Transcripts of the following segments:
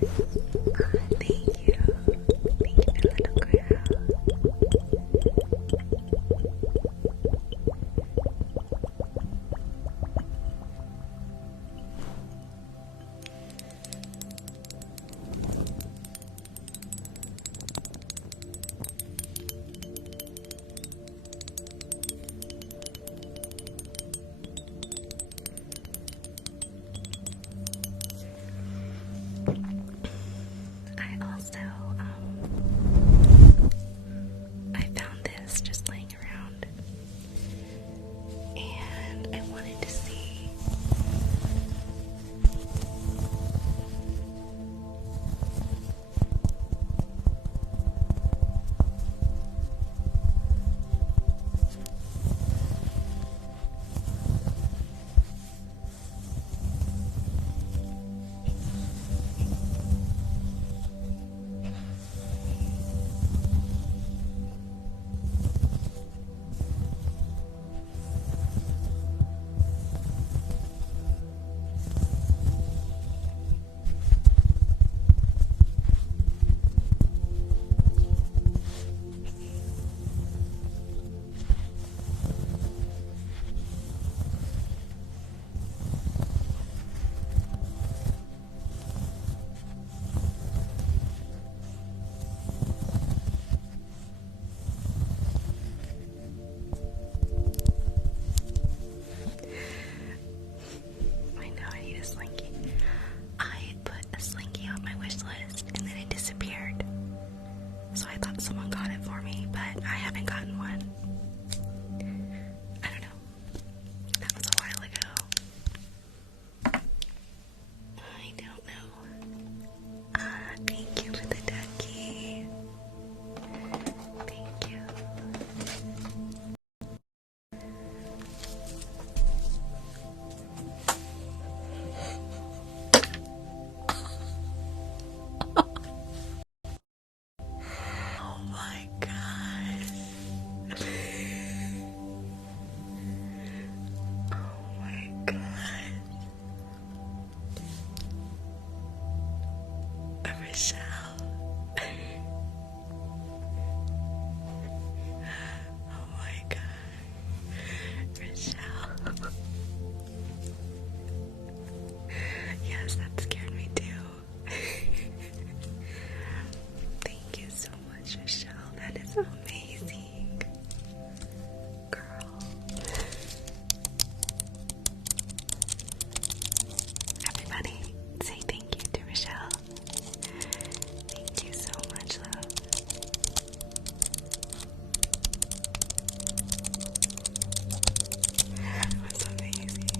Thank you. Thank you, my little girl. I also, I found this just laying around, and I wanted to see. I know I need a slinky. I put a slinky on my wish list and then it disappeared. So I thought someone got it for me, but I haven't gotten one. I don't know. That was a while ago. I don't know. Thank you for the ducky. Thank you. Oh my gosh. Oh my gosh. Michelle. Oh my god. Michelle. Yes, that scared me too. Thank you so much, Michelle. That is amazing. Girl. Everybody, say thank you to Michelle. Thank you so much, love. That was amazing.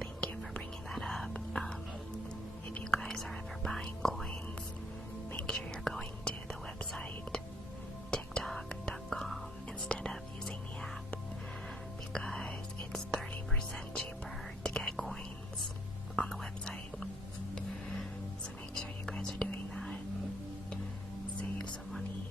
thank you for bringing that up. If you guys are ever buying coins, make sure you're going to the website tiktok.com instead of using the app, because it's 30% cheaper to get coins on the website. So make sure you guys are doing that. Save some money.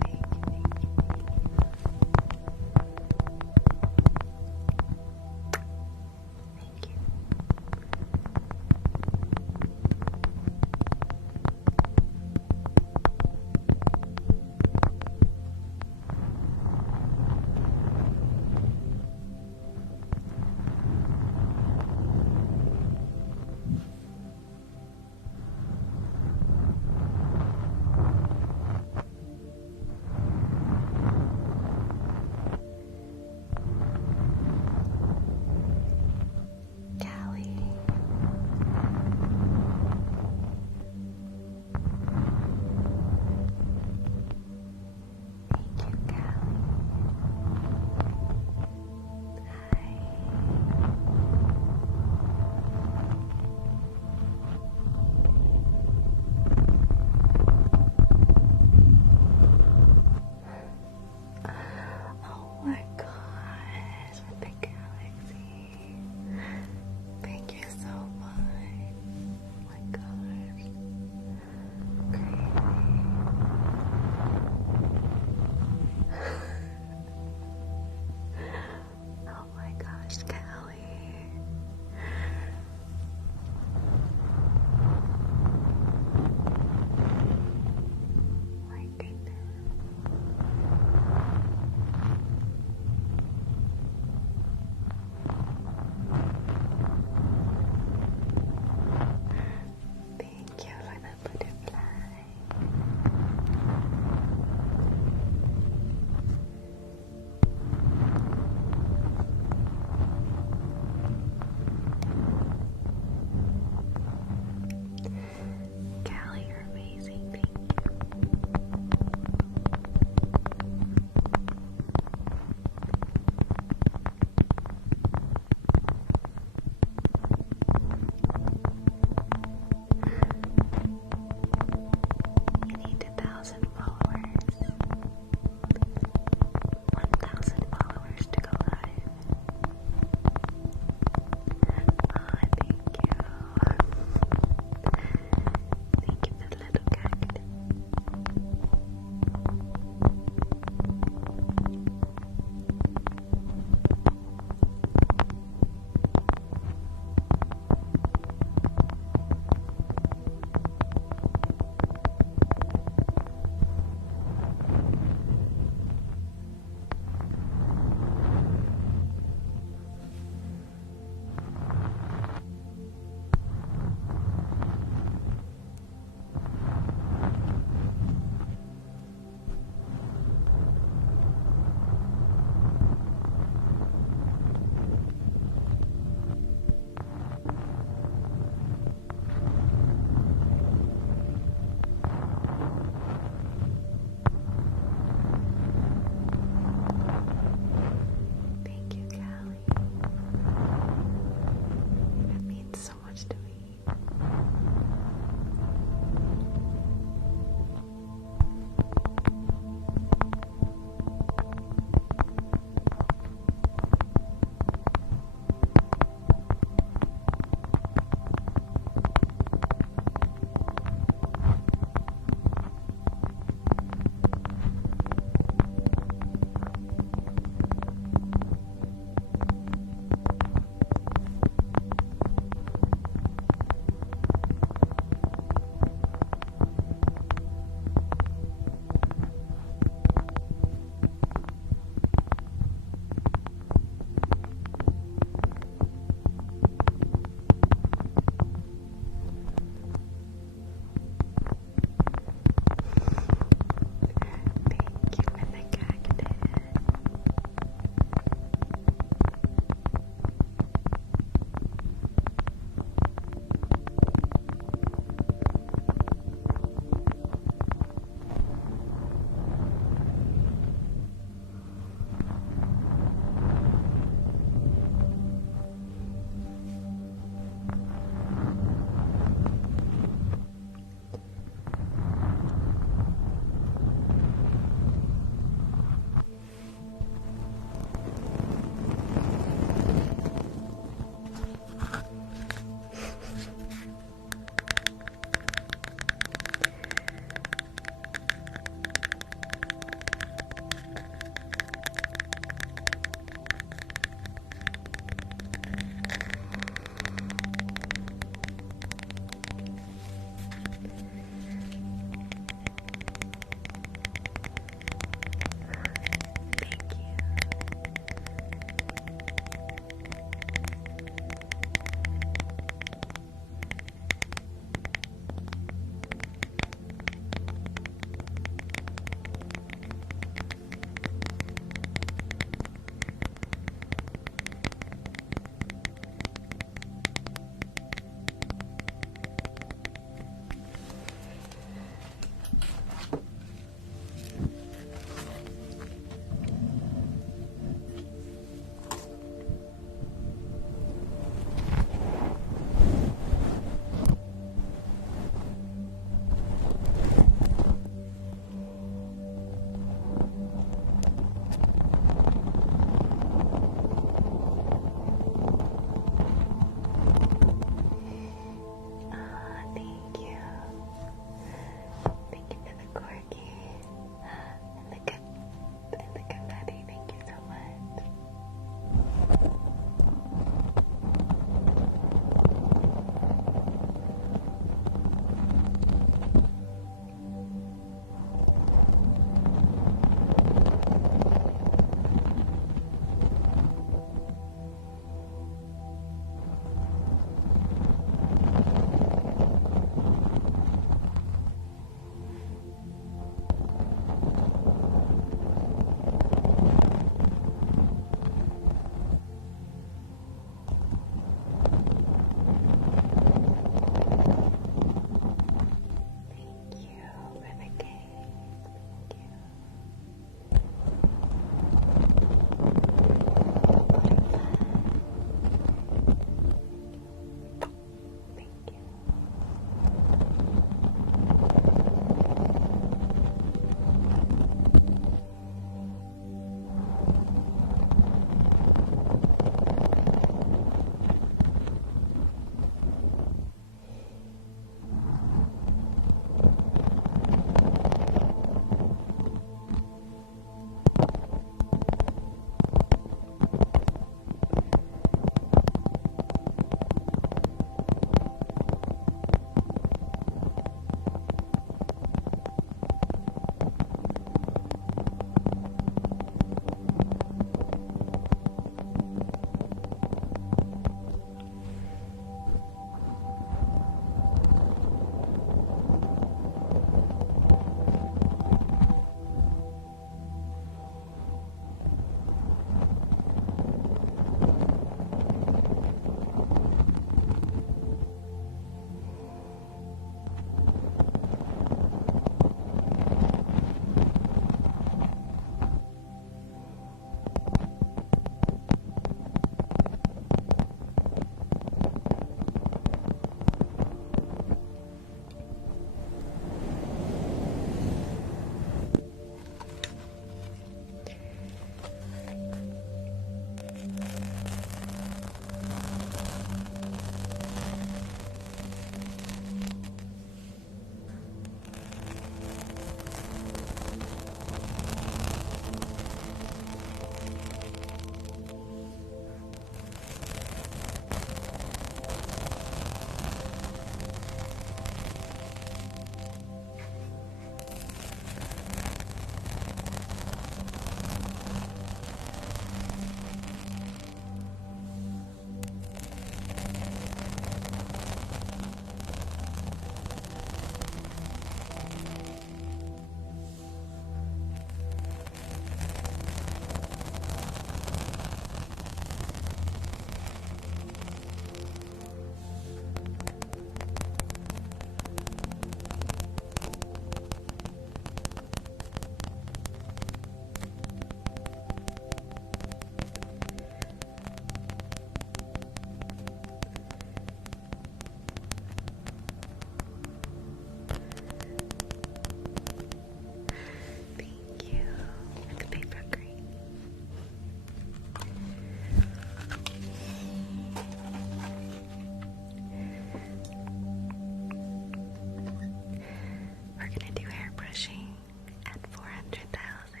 brushing at 400,000.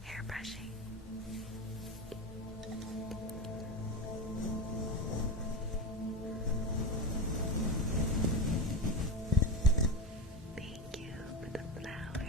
Hair brushing. Thank you for the flower.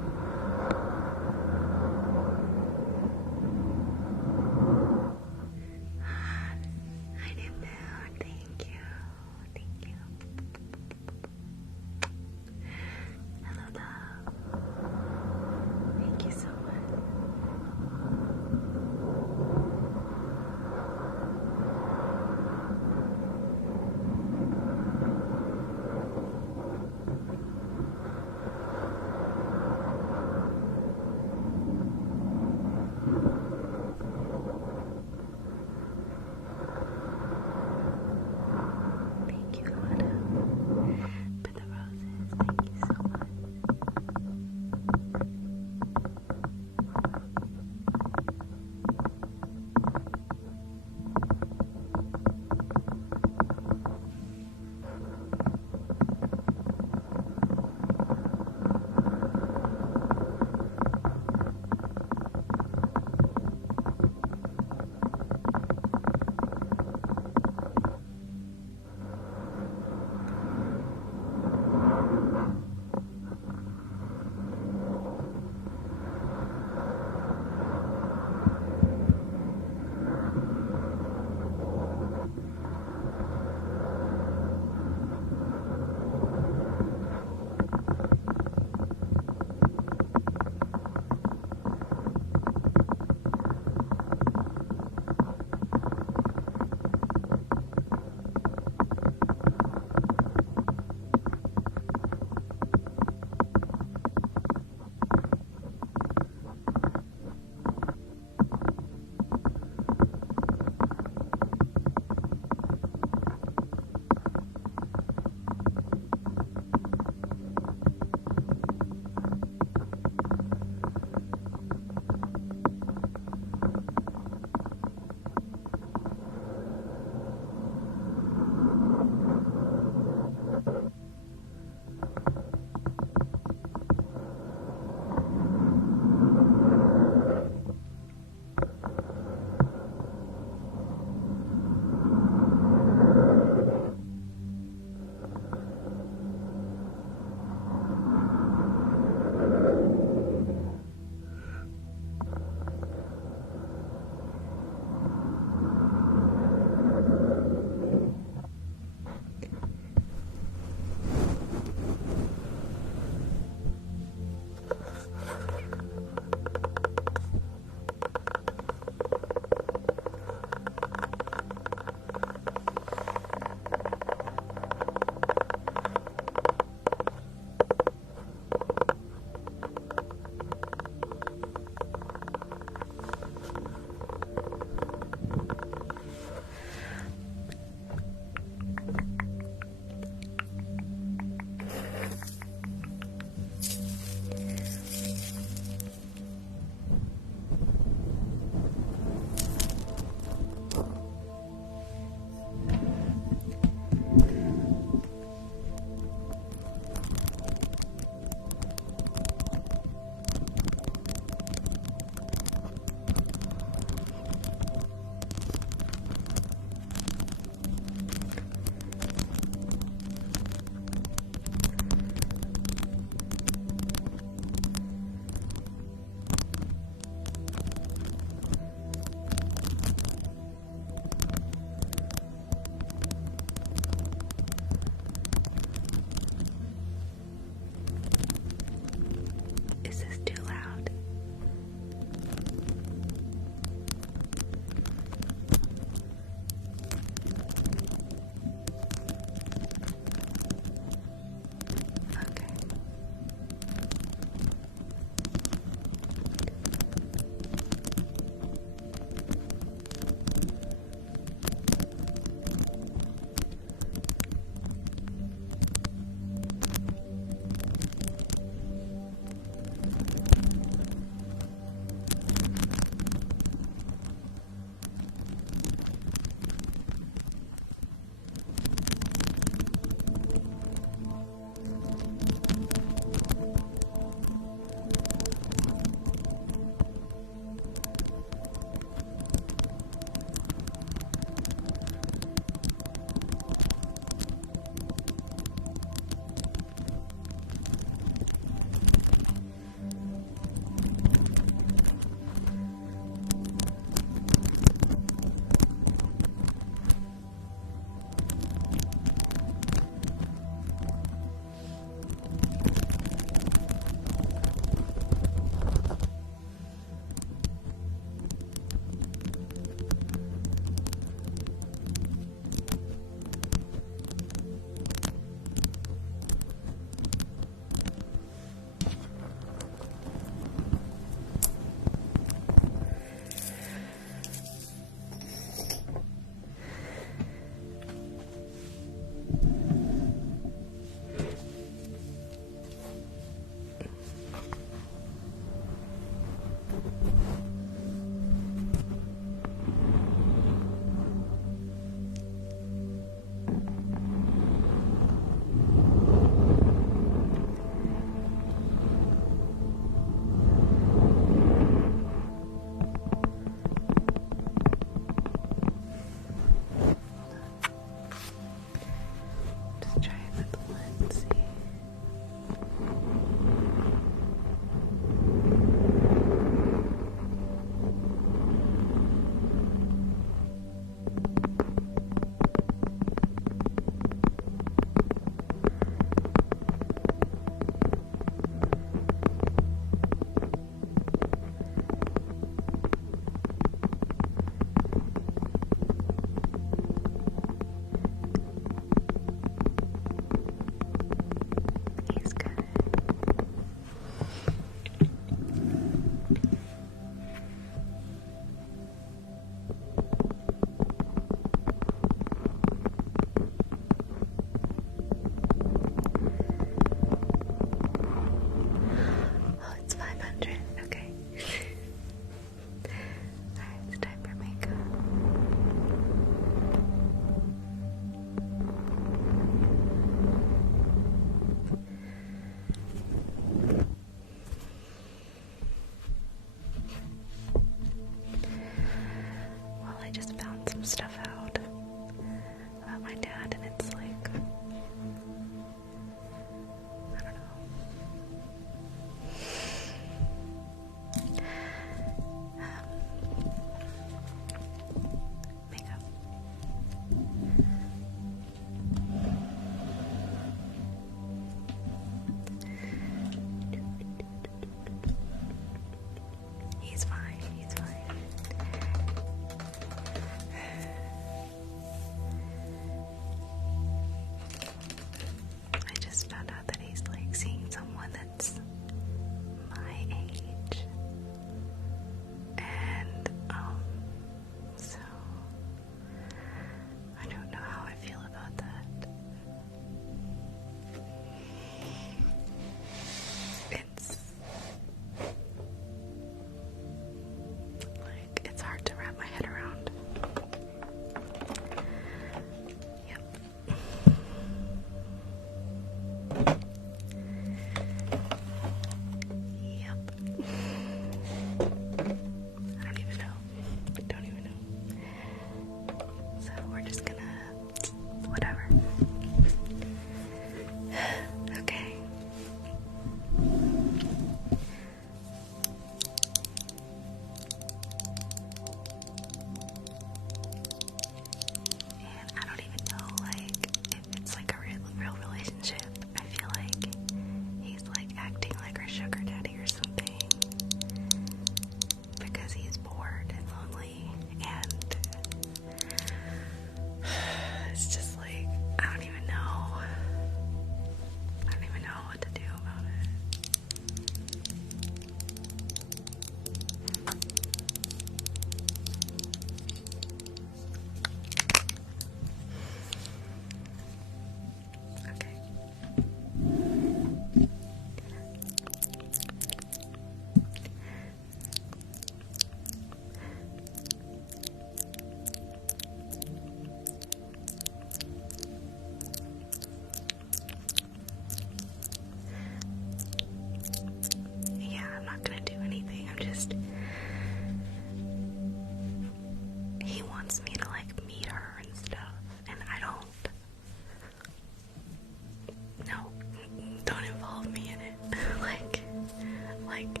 like,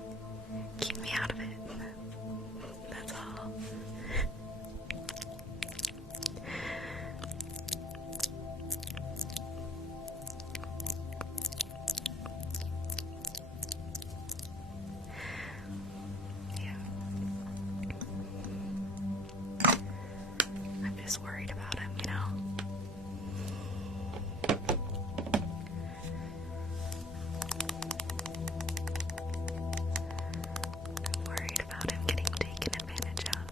keep me out of it. That's all. Yeah. I'm just worried about him, you know? I'm worried about him getting taken advantage of.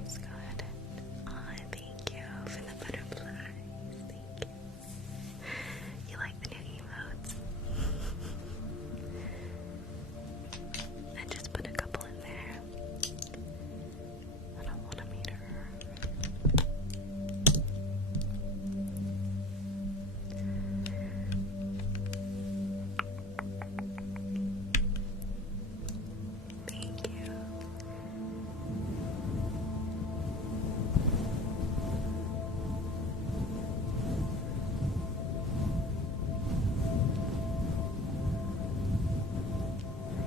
Let's go ahead and thank you for the butterflies. Thank you. You like the new emotes? I just put a couple in there. I don't want to meet her. Thank you.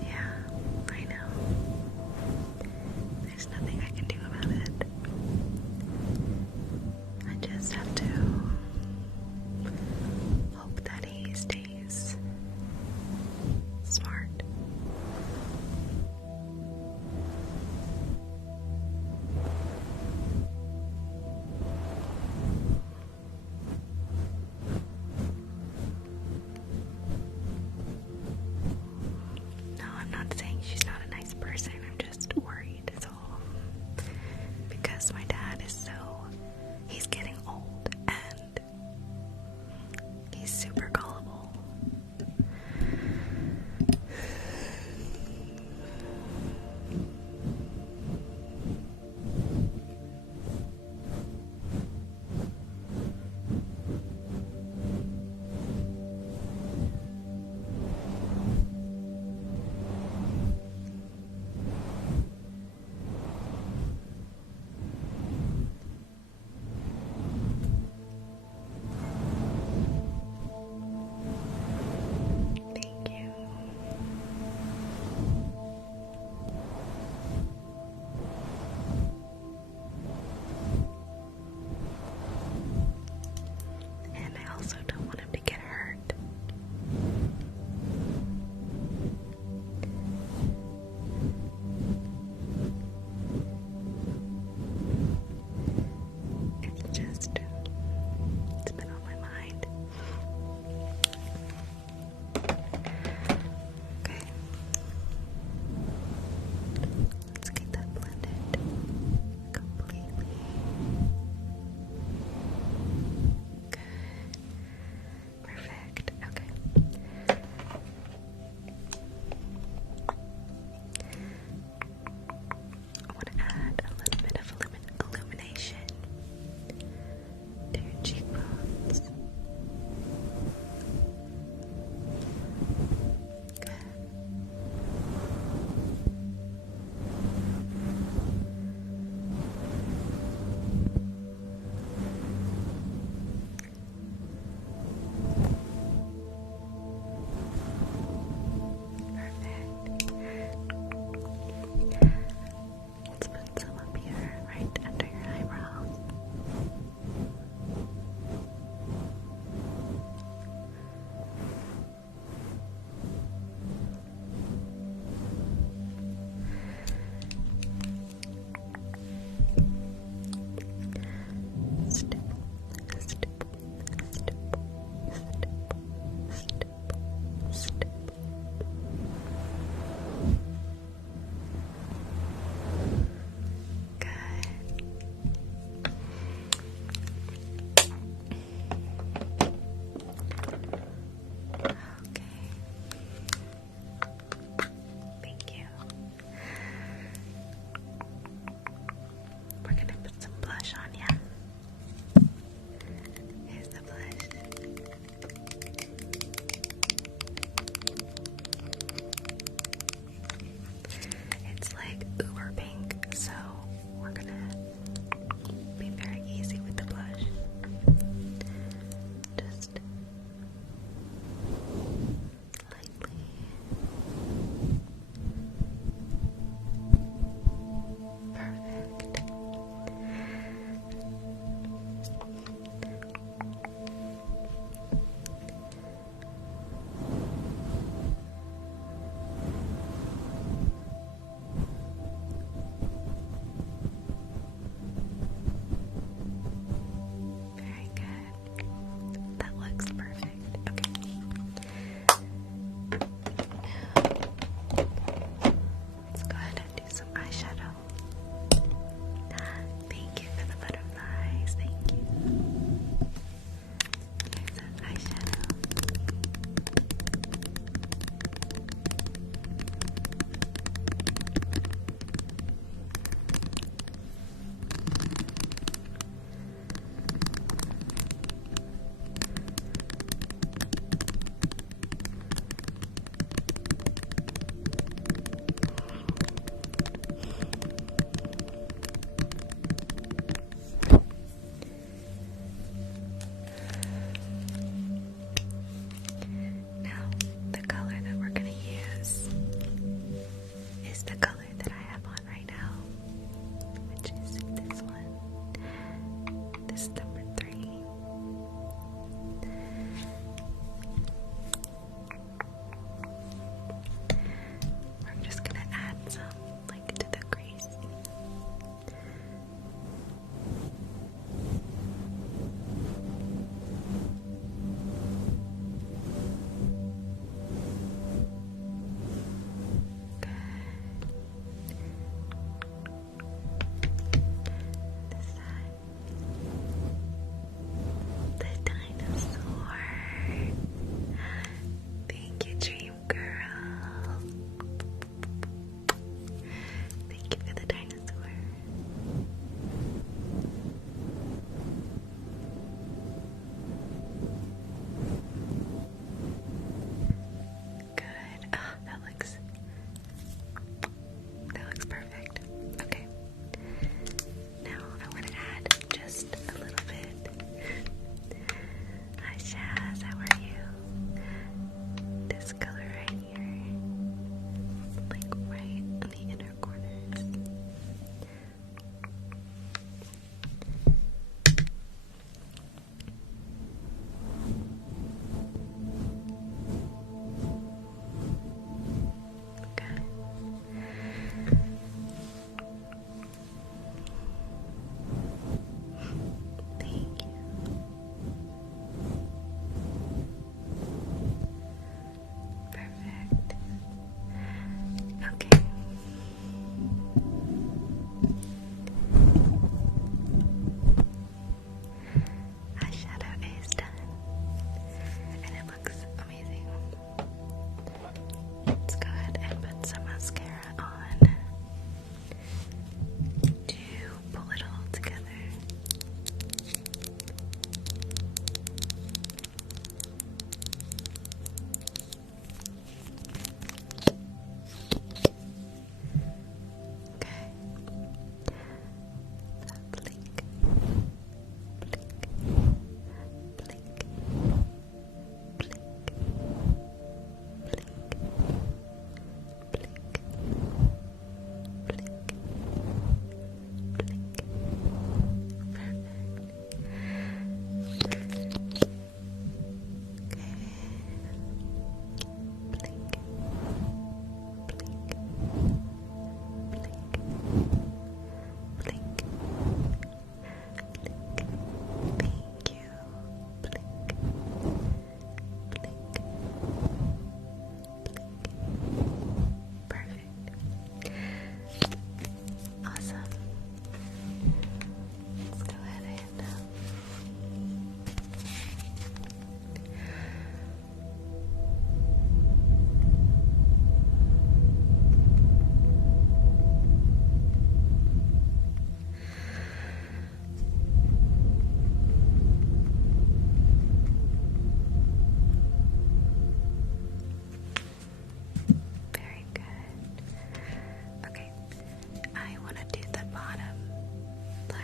Yeah, I know. There's nothing I can do about it. I just have to hope that he stays smart. No, I'm not saying she's not a nice person. I'm just worried, is all.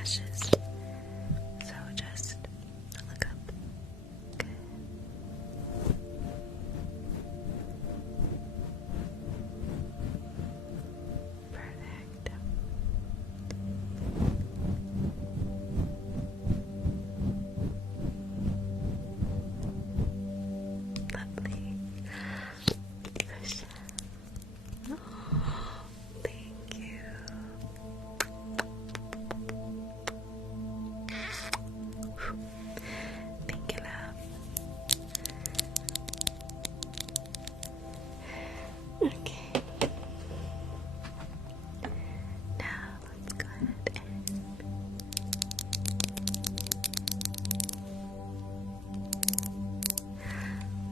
lashes. So just look up. Good. Perfect. Lovely. Push. Oh, thank you. Thank you, love. Okay. Now let's go ahead and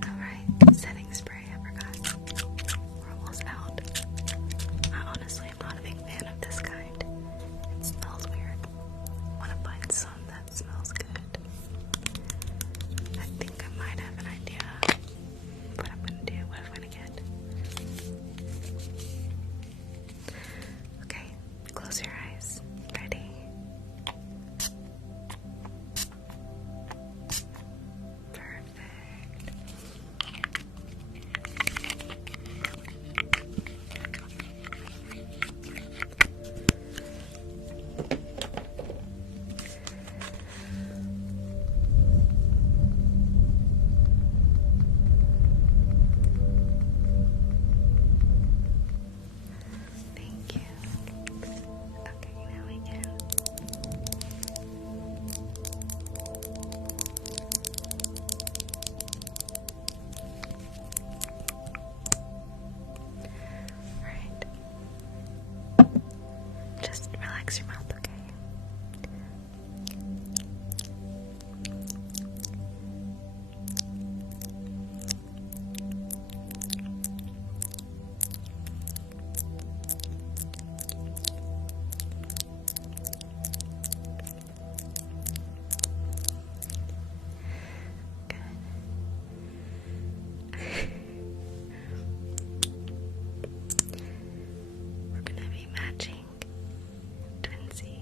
alright, setting spray, I forgot. We're almost out. I honestly am not a big fan of this kind. It smells weird. I want to find some that smells good. I think I might have an idea what I'm gonna do, what I'm gonna get. Okay, close your eyes. Ready? Perfect. Thank you. Okay, now we can. Alright. Just relax your mouth, okay? We're gonna be matching twinsies.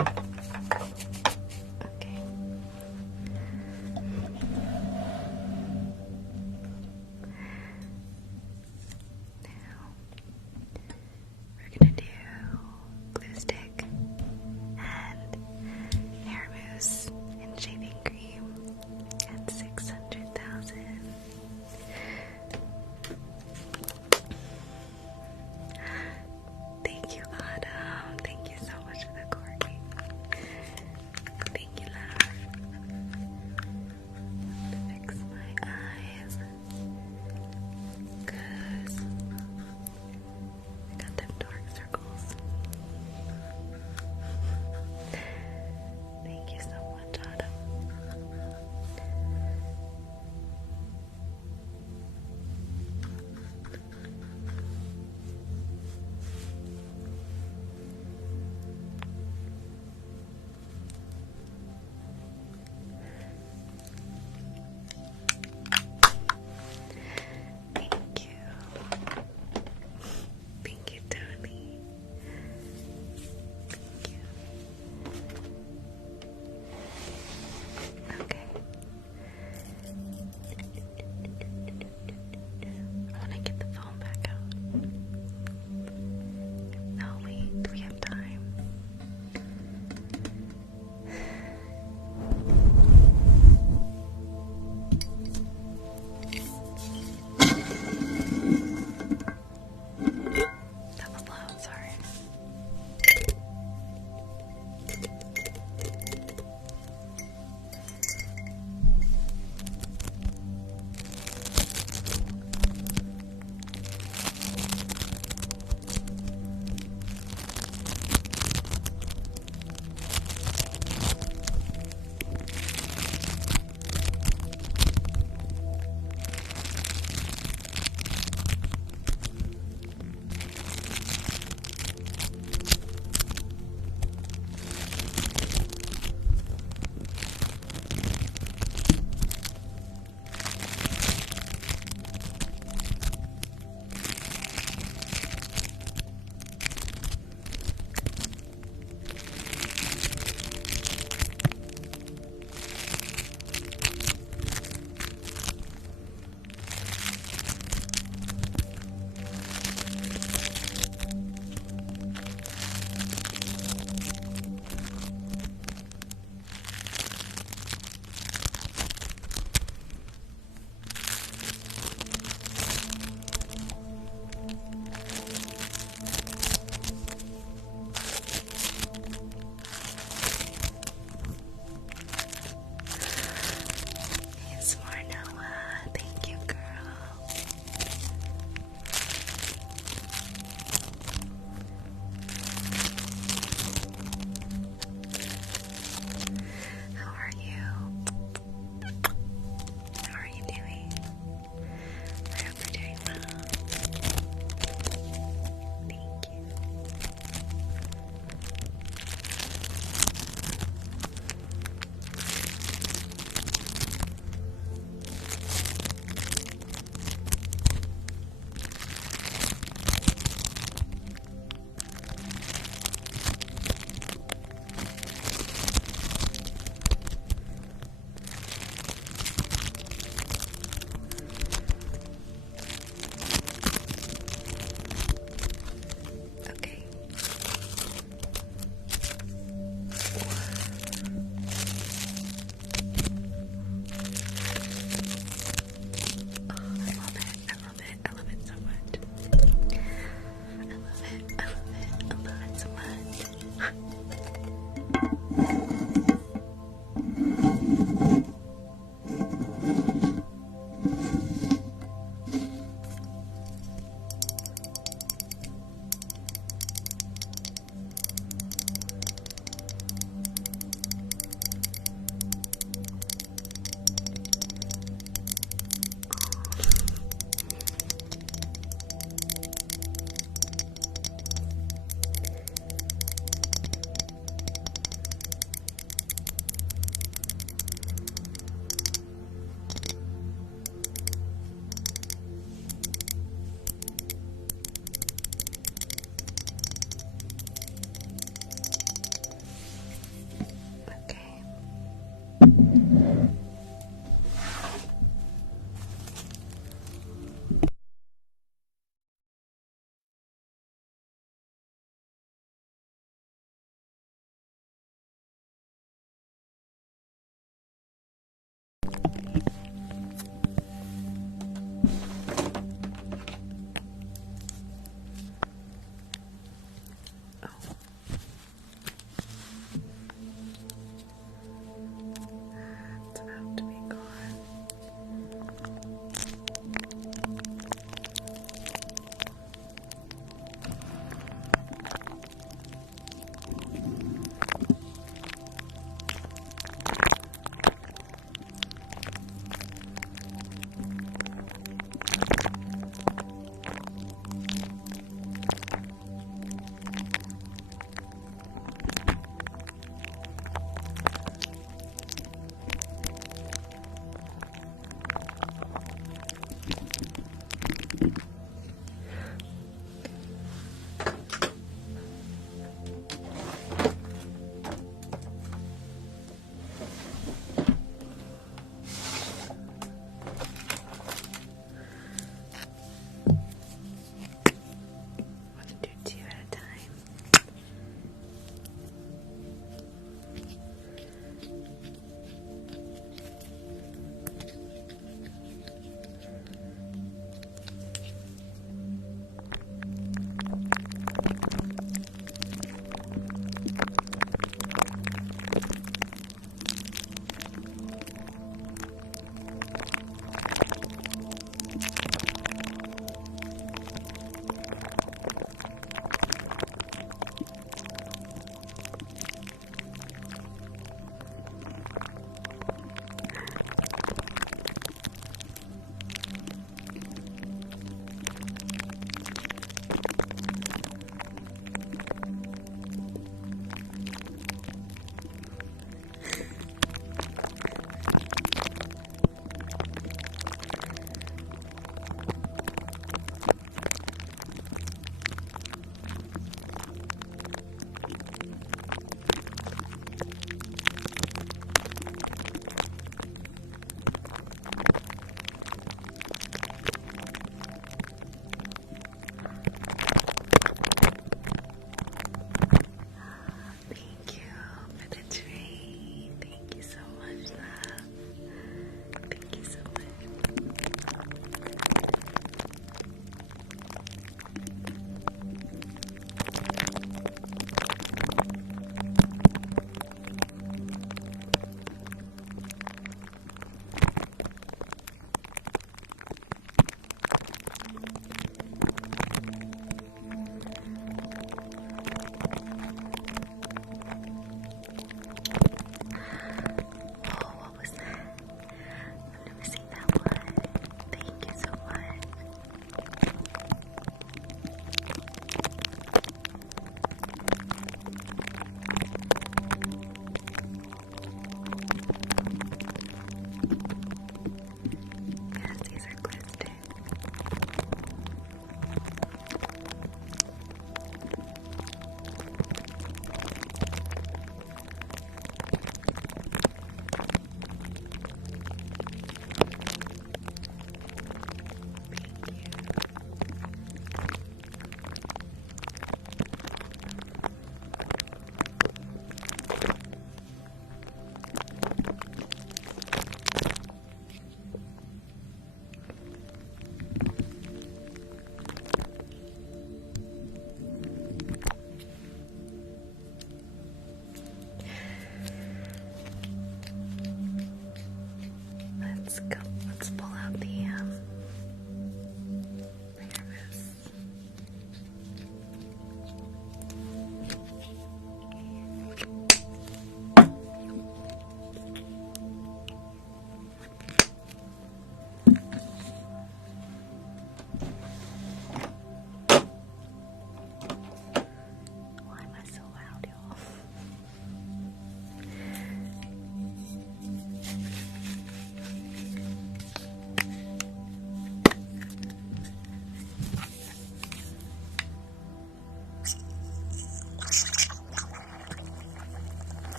Okay. Now we're gonna do glue stick and hair mousse and shaving cream at 600,000. Thank you, Autumn. Thank you so much for the corgi.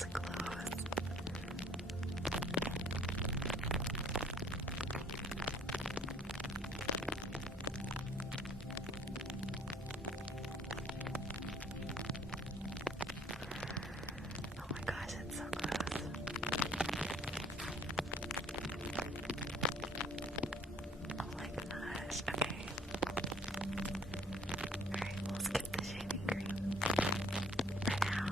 it's close. Oh my gosh, it's so close. Oh my gosh, okay. Alright, we'll skip the shaving cream for now.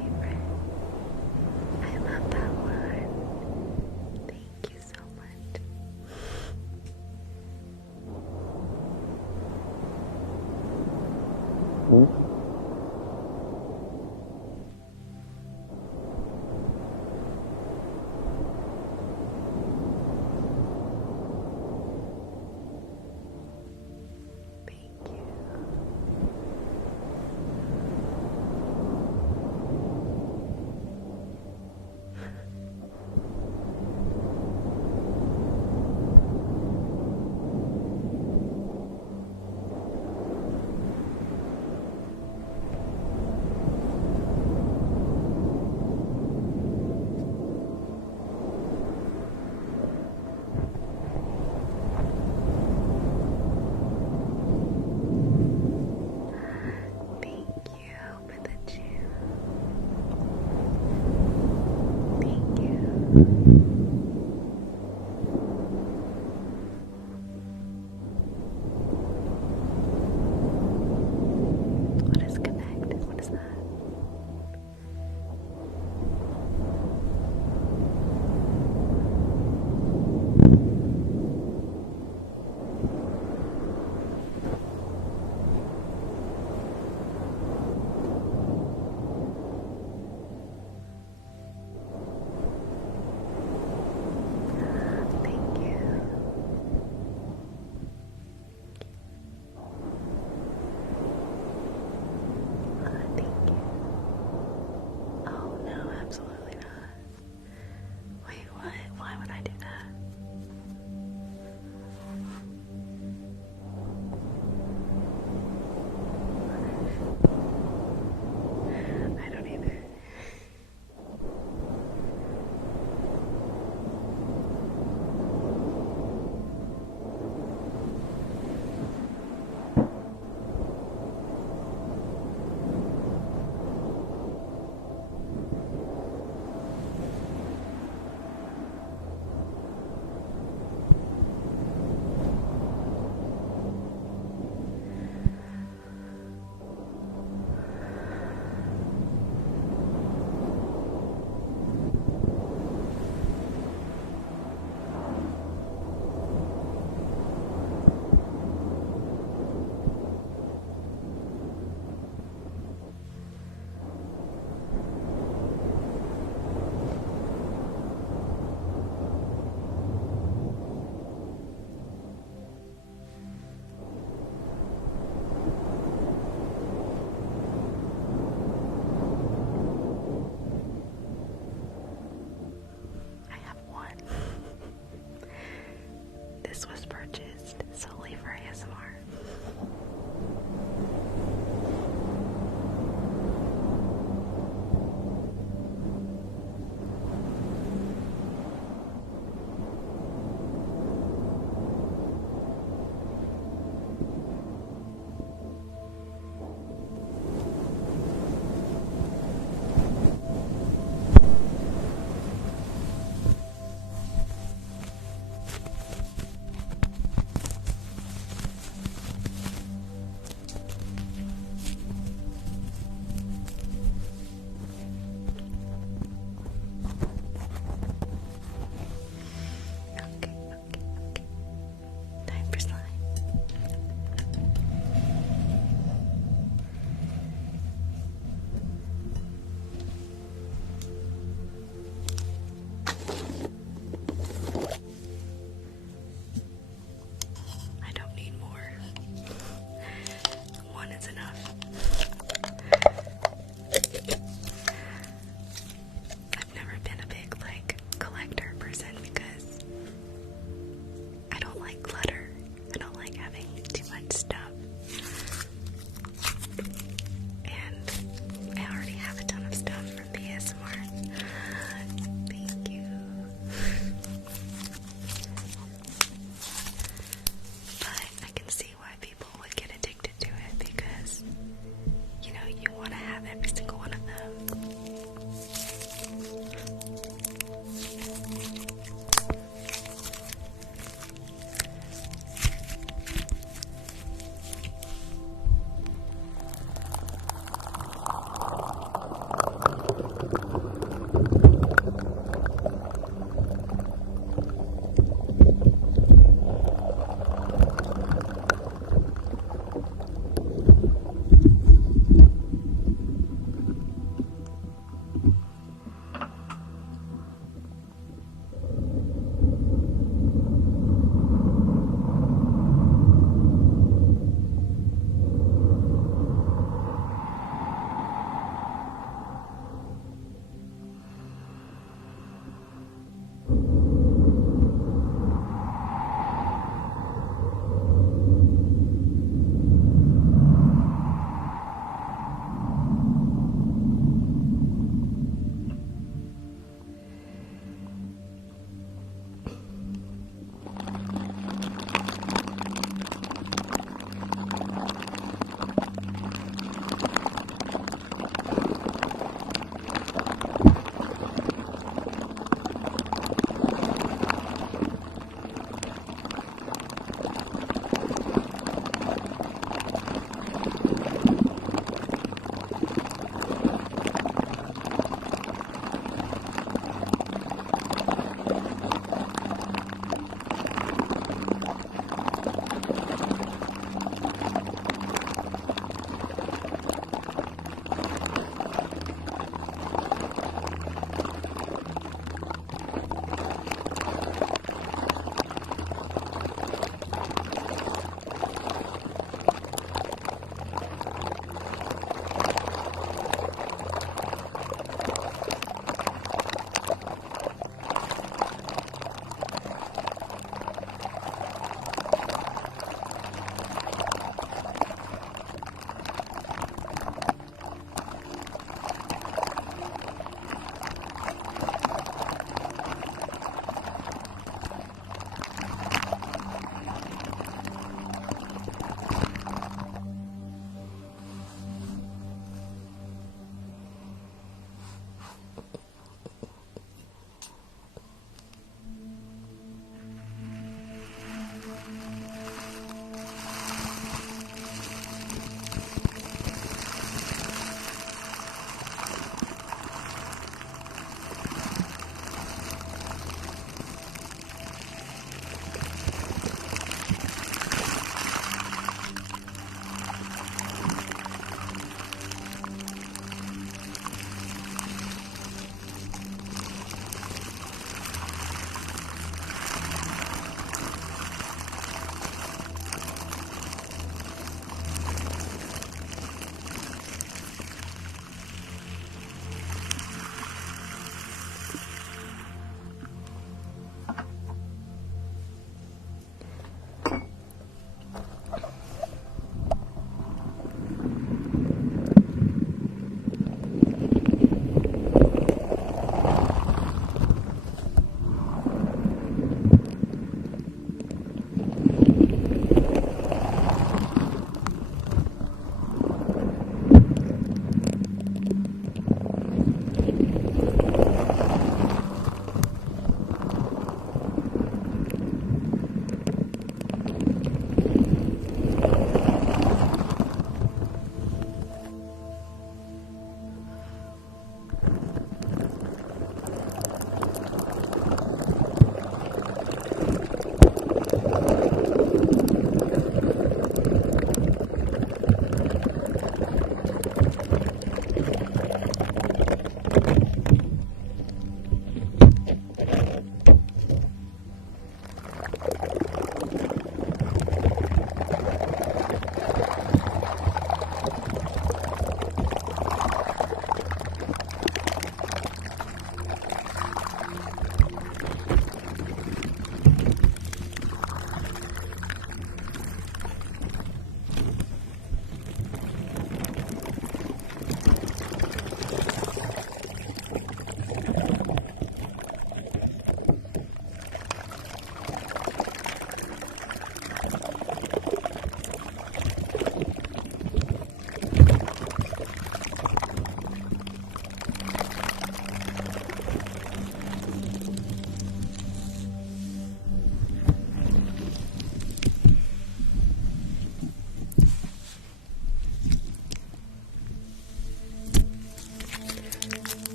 favorite. I love that one. Thank you so much. Thank you. Thank you for the chew. Thank you. What is connect? What is that?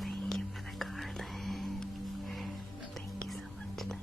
Thank you for the garland. Thank you so much, Dana.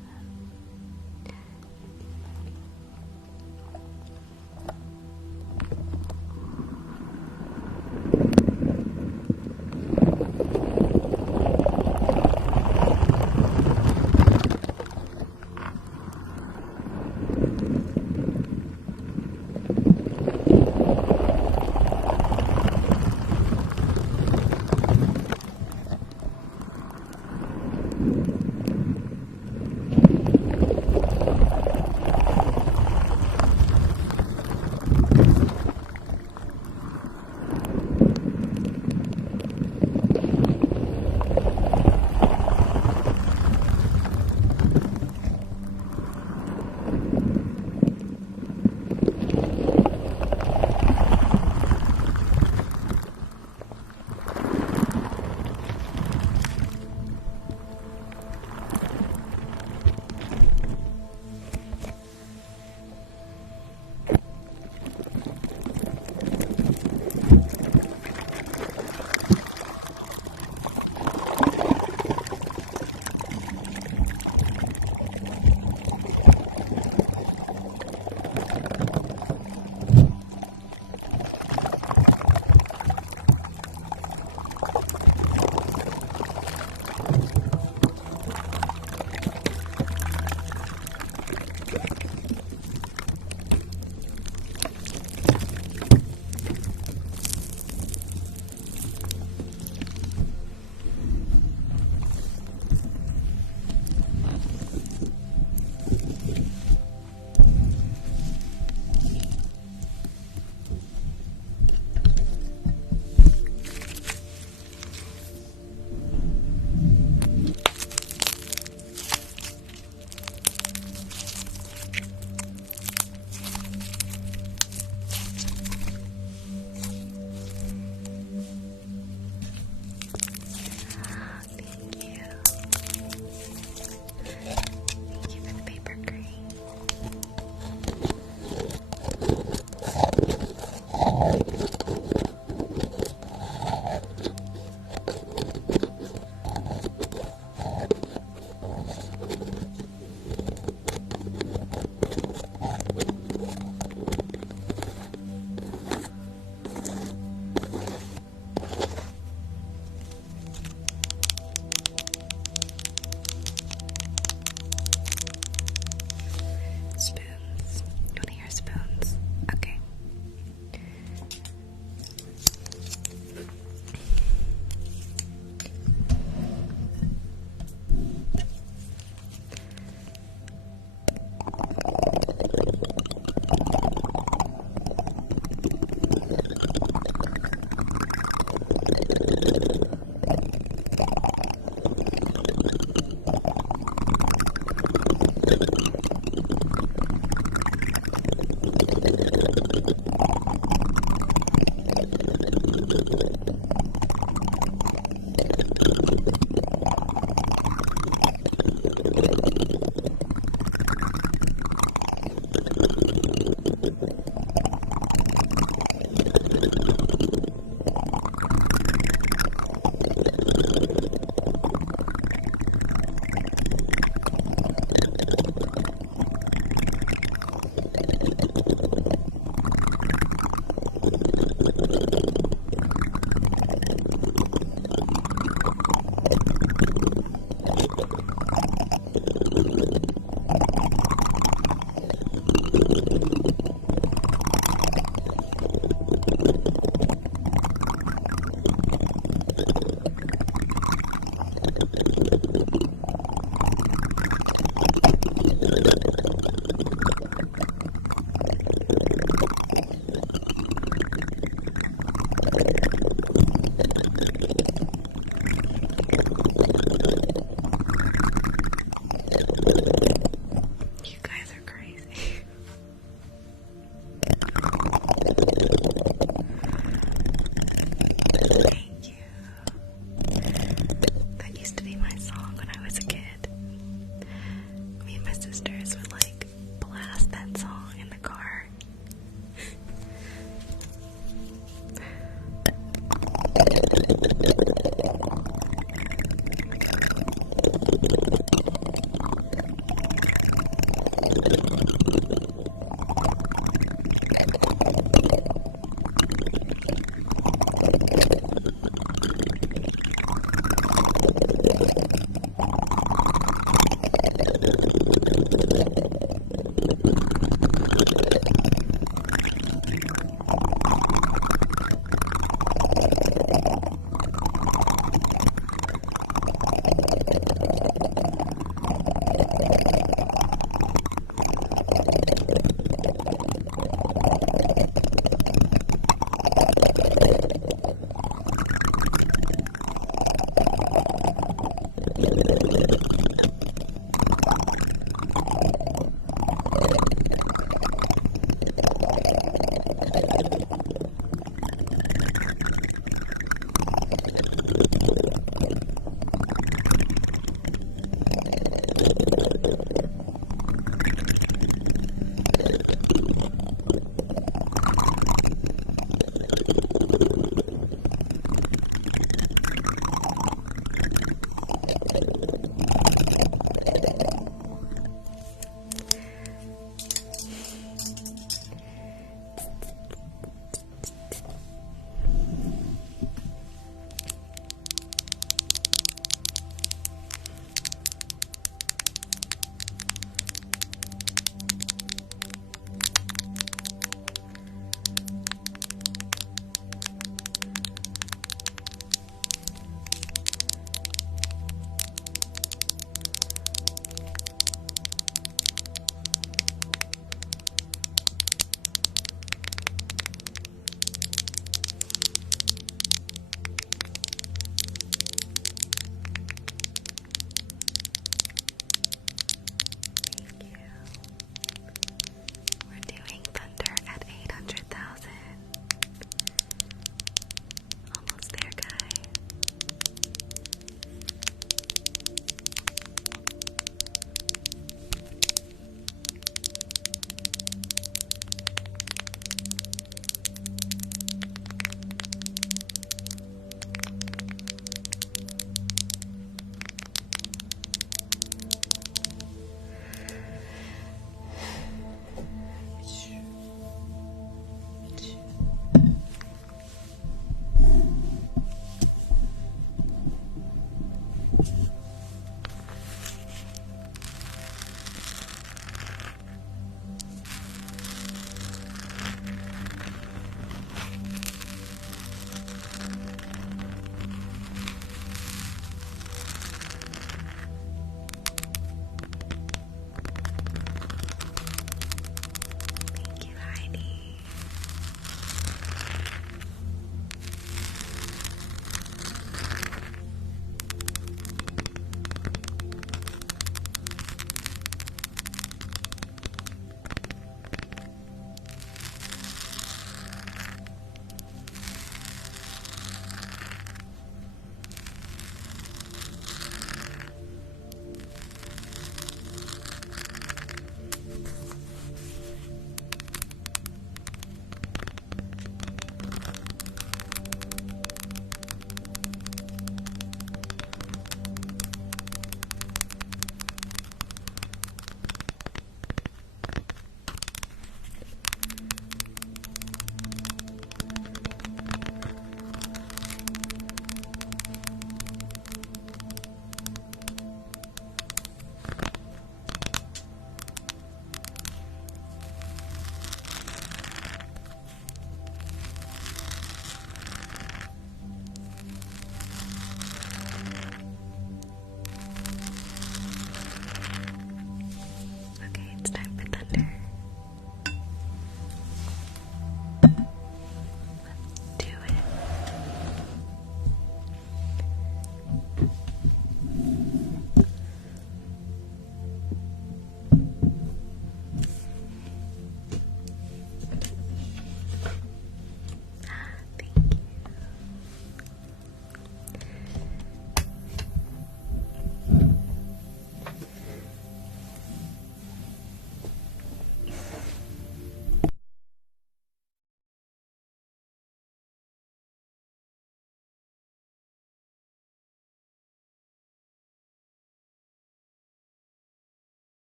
Spoons. You wanna hear spoons? Okay.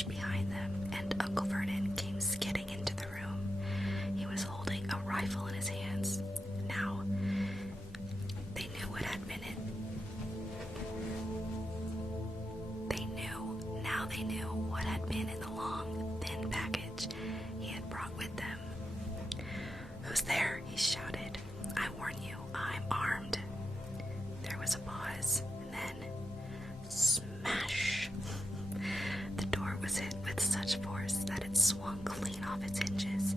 smash behind them, and Uncle Vernon came skidding into the room. He was holding a rifle in his hands. Now they knew what had been it. They knew what had been in the long, thin package he had brought with them. "Who's there?" he shouted. "I warn you, I'm armed." There was a pause, and then smash! The door was hit with such force that it swung clean off its hinges,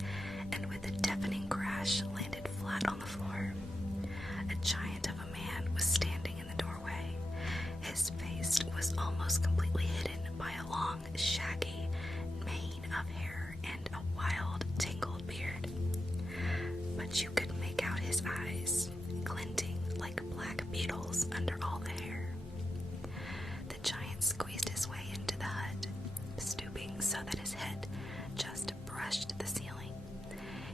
and with a deafening crash landed flat on the floor. A giant of a man was standing in the doorway. His face was almost completely hidden by a long, shaggy mane of hair and a wild, tangled beard. But you could make out his eyes, glinting like black beetles under all the hair. The giant squeezed his way into the hut, stooping so that his head just brushed the ceiling.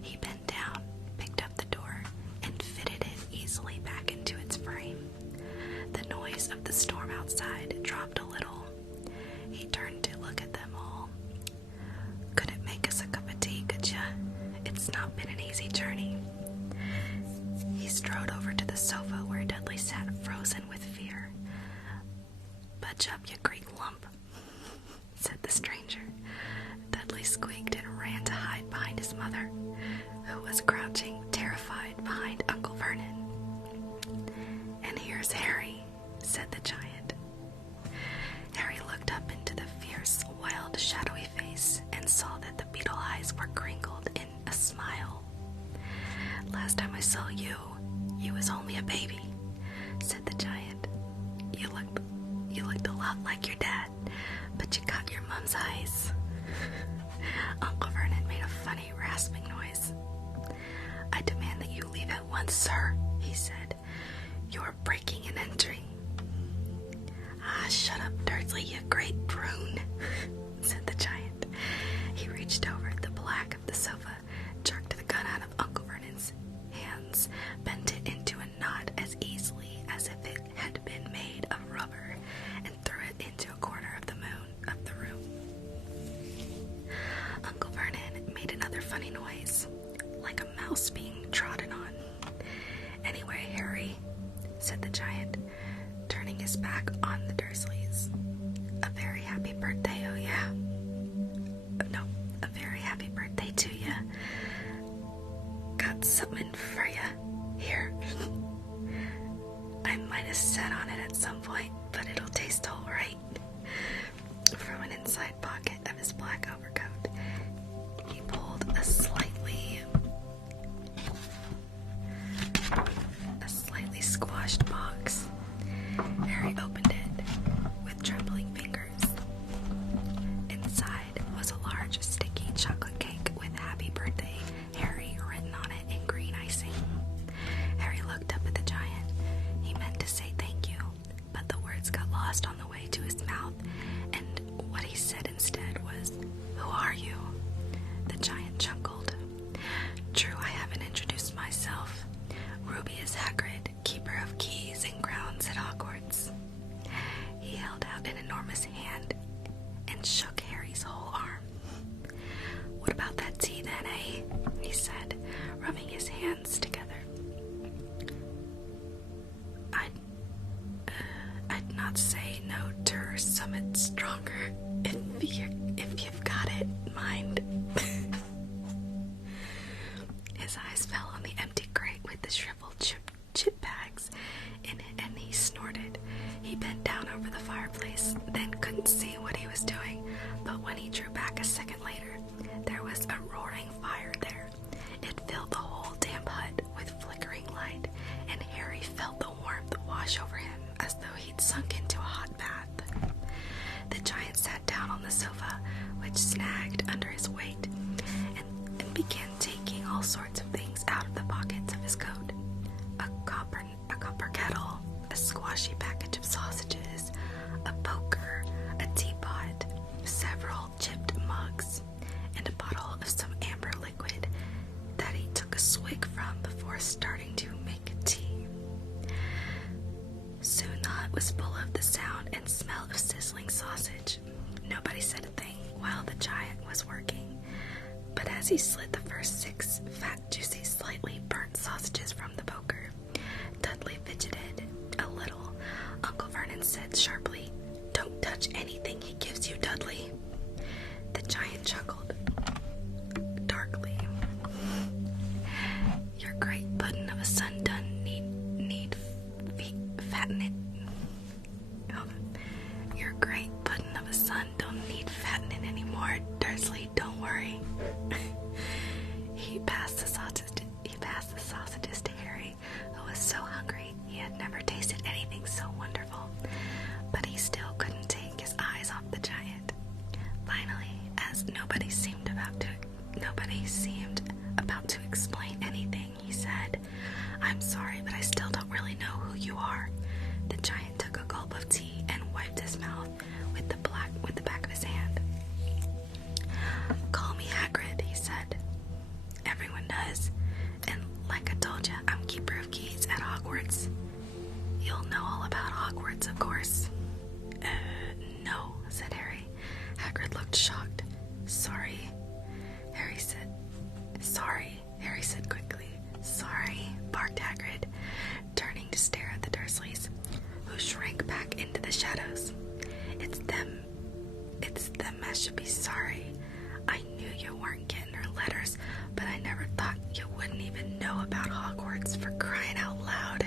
He bent down, picked up the door, and fitted it easily back into its frame. The noise of the storm outside dropped a little. He turned to look at them all. "Couldn't make us a cup of tea, could ya? It's not been an easy journey." He strode over to the sofa where Dudley sat frozen with fear. "Budge up, you great lump," said the stranger. Dudley squeaked and ran to hide behind his mother, who was crouching, terrified, behind Uncle Vernon. "And here's Harry," said the giant. Harry looked up into the fierce, wild, shadowy face and saw that the beetle eyes were crinkled in a smile. "Last time I saw you, you was only a baby," said the giant. You looked a lot like your dad, but you got your mom's eyes." Uncle Vernon made a funny, rasping noise. "I demand that you leave at once, sir," he said. "You're breaking and entering." "Ah, shut up, Dursley, you great prune," said the giant. He reached over the back of the sofa, jerked the gun out of Uncle Vernon's hands, bent it into a knot as easily as if it had been made of rubber, and threw it into a corner of the room. Uncle Vernon made another funny noise, like a mouse being trodden on. "Anyway, Harry," said the giant, turning his back on the Dursleys, "a very happy birthday, oh yeah? No, a very happy birthday to ya. Got something for ya. Here. I might have sat on it at some point, but it'll taste all right." From an inside pocket of his black overcoat, he pulled a slightly squashed box. Harry opened it with trembling fingers. Inside was a large, sticky chocolate cake with "Happy Birthday, Harry" written on it in green icing. Harry looked up at the giant. He meant to say thank you, but the words got lost on the way to his mouth, and what he said instead was, "Who are you?" The giant chuckled. "True, I haven't introduced myself. Rubius Hagrid, keeper of keys and grounds at Hogwarts." He held out an enormous hand and shook Harry's whole arm. "What about that tea then, eh?" he said, rubbing his hands together. I'd not say no to something stronger if you've got it, mind." His eyes fell on the empty crate with the shriveled chip bags in it, and he snorted. He bent down over the fireplace, then couldn't see what he was doing, but when he drew back a second later, there was a roaring fire there. It filled the whole damp hut with flickering light, and Harry felt the warmth wash over him as though he'd sunk into a hot bath. The giant sat down on the sofa, which snagged under his weight, and began taking all sorts of things out of the pockets of his coat. A copper kettle, a squashy package of sausages, a poker, a teapot, several chipped mugs, while the giant was working. But as he slid the first 6 fat, juicy, slightly burnt sausages from the poker, Dudley fidgeted a little. Uncle Vernon said sharply, "Don't touch anything he gives you, Dudley." The giant chuckled darkly. "Your great puddin' of a son done need fattening. Your great puddin' of a son don't need fattening anymore, Dursley. Don't worry." He passed the sausages to Harry, who was so hungry he had never tasted anything so wonderful. But he still couldn't take his eyes off the giant. Finally, as nobody seemed about to explain anything, he said, "I'm sorry, but I still don't really know who you are." The giant took a gulp of tea and wiped his mouth with the back of his hand. "Call me Hagrid," he said. "Everyone does. And like I told you, I'm keeper of keys at Hogwarts. You'll know all about Hogwarts, of course." No," said Harry. Hagrid looked shocked. "Sorry," Harry said quickly. "Sorry," barked Hagrid, turning to stare at the Dursleys, who shrank back into the shadows. It's them I should be sorry. I knew you weren't getting her letters, but I never thought you wouldn't even know about Hogwarts, for crying out loud.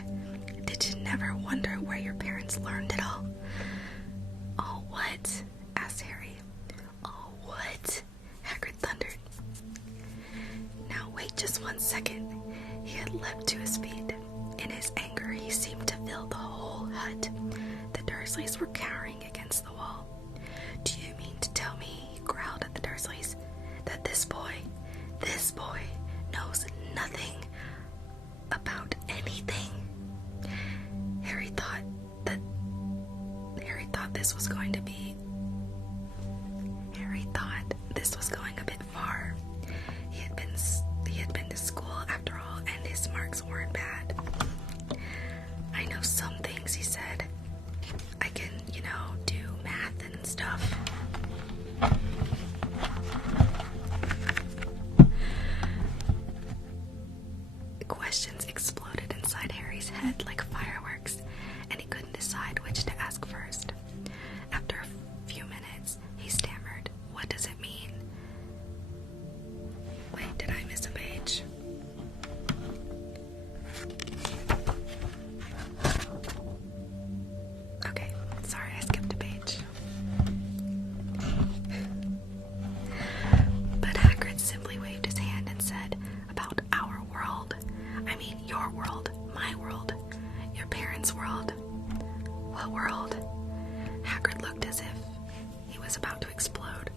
Did you never wonder where your parents learned it all?" "All what?" asked Harry. "All what?" Hagrid thundered. "Now wait just 1 second." He had leapt to his feet. In his anger, he seemed to fill the whole hut. The Dursleys were cowering against the wall. "Do you mean to tell me," he growled at the Dursleys, "that this boy knows nothing about anything?" Harry thought this was going a bit far. He had been to school after all, and his marks weren't bad. "I know some things," he said. "I can, do math and stuff." Questions exploded inside Harry's head like fireworks, and he couldn't decide which to ask first. After a few minutes, he stammered, "What does it mean?" Wait, did I miss a page? Okay, sorry, I skipped a page. But Hagrid simply waved his hand and said, "About our world. I mean your world, my world, your parents' world." "What world?" Hagrid looked as if he was about to explode.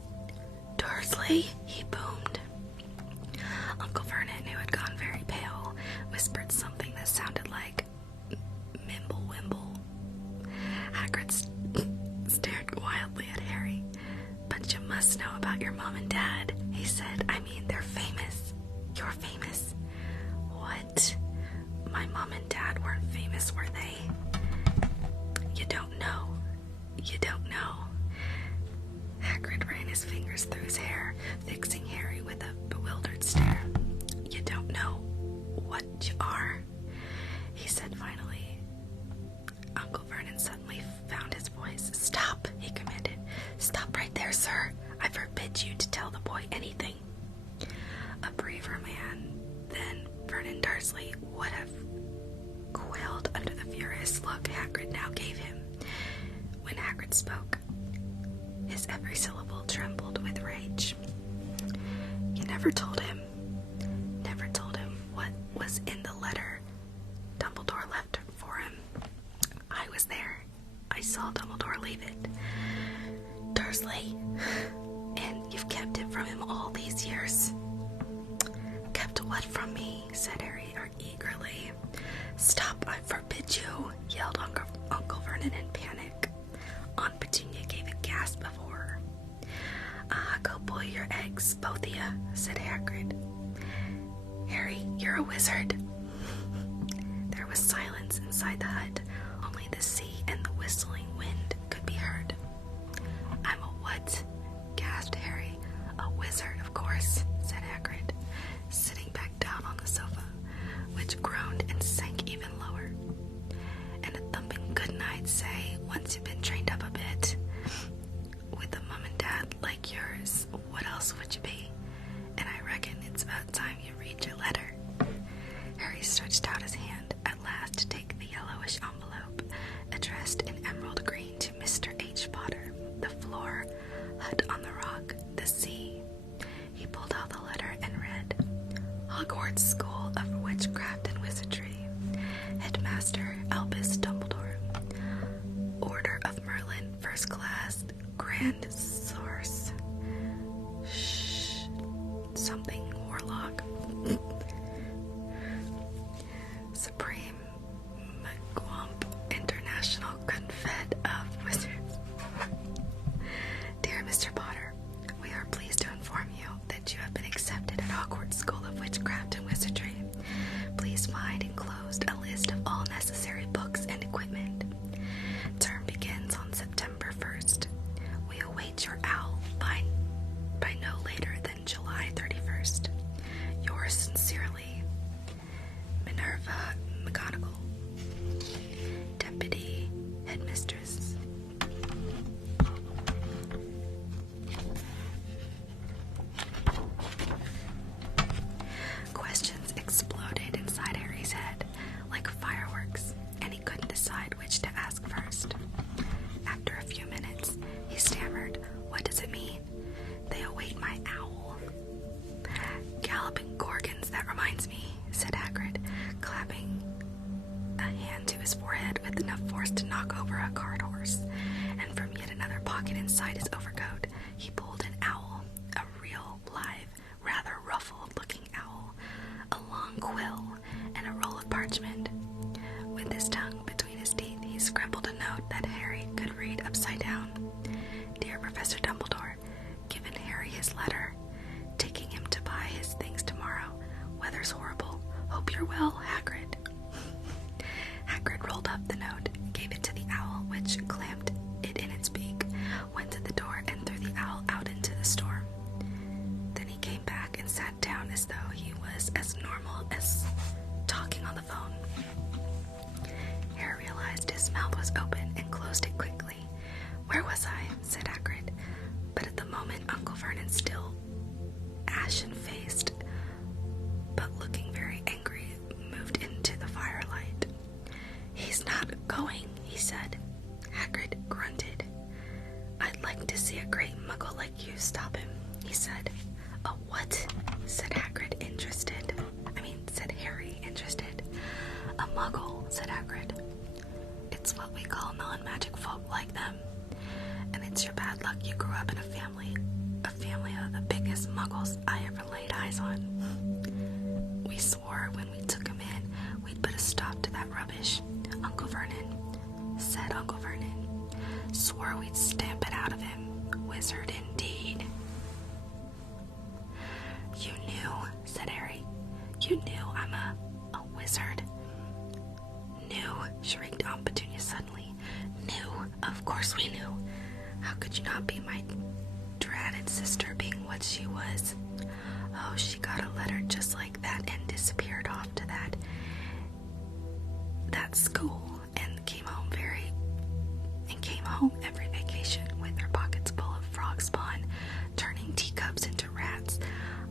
"Dursley," he boomed. Uncle Vernon, who had gone very pale, whispered something that sounded like "Mimble Wimble." Hagrid stared wildly at Harry. "But you must know about your mom and dad," he said. "I mean, they're famous. You're famous." "What? My mom and dad weren't famous, were they?" You don't know. Hagrid ran his fingers through his hair, fixing Harry with a bewildered stare. "You don't know what you are?" he said finally. Uncle Vernon suddenly found his voice. "Stop," he commanded. "Stop right there, sir. I forbid you to tell the boy anything." A braver man than Vernon Dursley would have quailed under the furious look Hagrid now gave him. When Hagrid spoke, his every syllable trembled with rage. "You never told him what was in the letter Dumbledore left for him." "I was there. I saw Dumbledore leave it." "Dursley, and you've kept it from him all these years?" "Kept what from me?" said Harry eagerly. "Stop, I forbid you," yelled Uncle Vernon in panic. Aunt Petunia gave a gasp of horror. Go boil your eggs, both of you," said Hagrid. "Harry, you're a wizard." There was silence inside the hut. Only the sea and the whistling wind could be heard. "I'm a what?" gasped Harry. his letter, taking him to buy his things tomorrow. Weather's horrible. Hope you're well, Hagrid. Hagrid rolled up the note, gave it to the owl, which clamped it in its beak, went to the door, and threw the owl out into the storm. Then he came back and sat down as though he was as normal as talking on the phone. Harry realized his mouth was open and closed it quickly. "Where was I?" said Hagrid. But at the moment, Uncle Vernon, still ashen-faced, but looking very angry, moved into the firelight. "He's not going," he said. Hagrid grunted. "I'd like to see a great muggle like you stop him," he said. "A what?" said Hagrid, interested. Said Harry, interested. "A muggle," said Hagrid. "It's what we call non-magic folk like them. And it's your bad luck you grew up in a family of the biggest muggles I ever laid eyes on. We swore when we took him in, we'd put a stop to that rubbish. Uncle Vernon," said Uncle Vernon, "swore we'd stamp it out of him. Wizard indeed." "You knew," said Harry. "You knew I'm a wizard." "Knew?" shrieked Aunt Petunia suddenly. "Knew? Of course we knew. How could you not be my dratted sister, being what she was? Oh, she got a letter just like that and disappeared off to that school and came home every vacation with her pockets full of frog spawn, turning teacups into rats.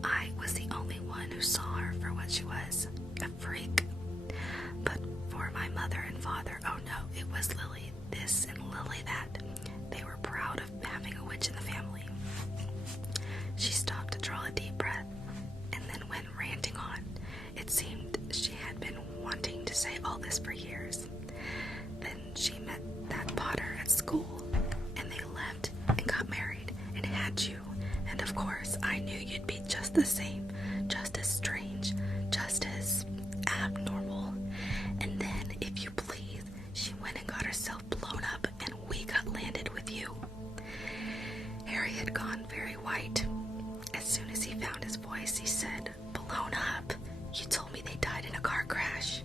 I was the only one who saw her for what she was, a freak. But for my mother and father, oh no, it was Lily this and Lily that. They were proud of having a witch in the family." She stopped to draw a deep breath and then went ranting on. It seemed she had been wanting to say all this for years. Then she met that Potter at school, and they left and got married and had you. And of course, I knew you'd be just the same, just as strange, just as abnormal. And then, if you please, she went and got herself blown up, and we got landed with you." Harry had gone very white. As soon as he found his voice, he said, "Blown up? You told me they died in a car crash."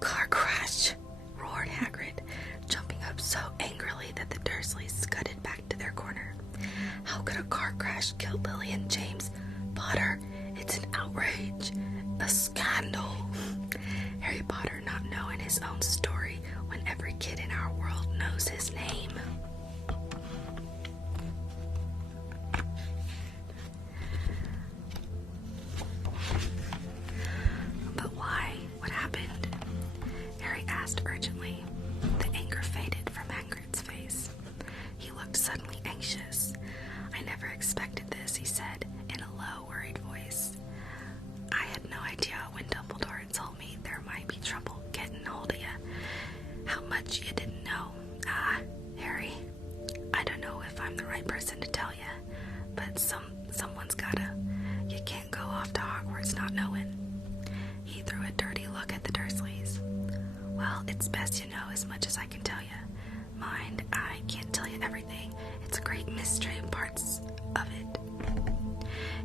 "Car crash?" roared Hagrid, jumping up so angrily that the Dursleys scudded back to their corner. "How could a car crash kill Lily and James? Potter, it's an outrage, a scandal." Harry Potter not knowing his own story when every kid in our world knows his name. "But why? What happened?" Harry asked urgently. The anger faded from Hagrid's face. He looked suddenly anxious. "I never expected this," he said in a low, worried voice. "I had no idea when Dumbledore had told me there might be trouble getting hold of you. How much you didn't know. Harry, I don't know if I'm the right person to tell you, but someone's gotta. You can't go off to Hogwarts not knowing." He threw a dirty look at the Dursleys. "Well, it's best you know as much as I can tell you. Mind, I can't tell you everything. It's a great mystery, parts of it."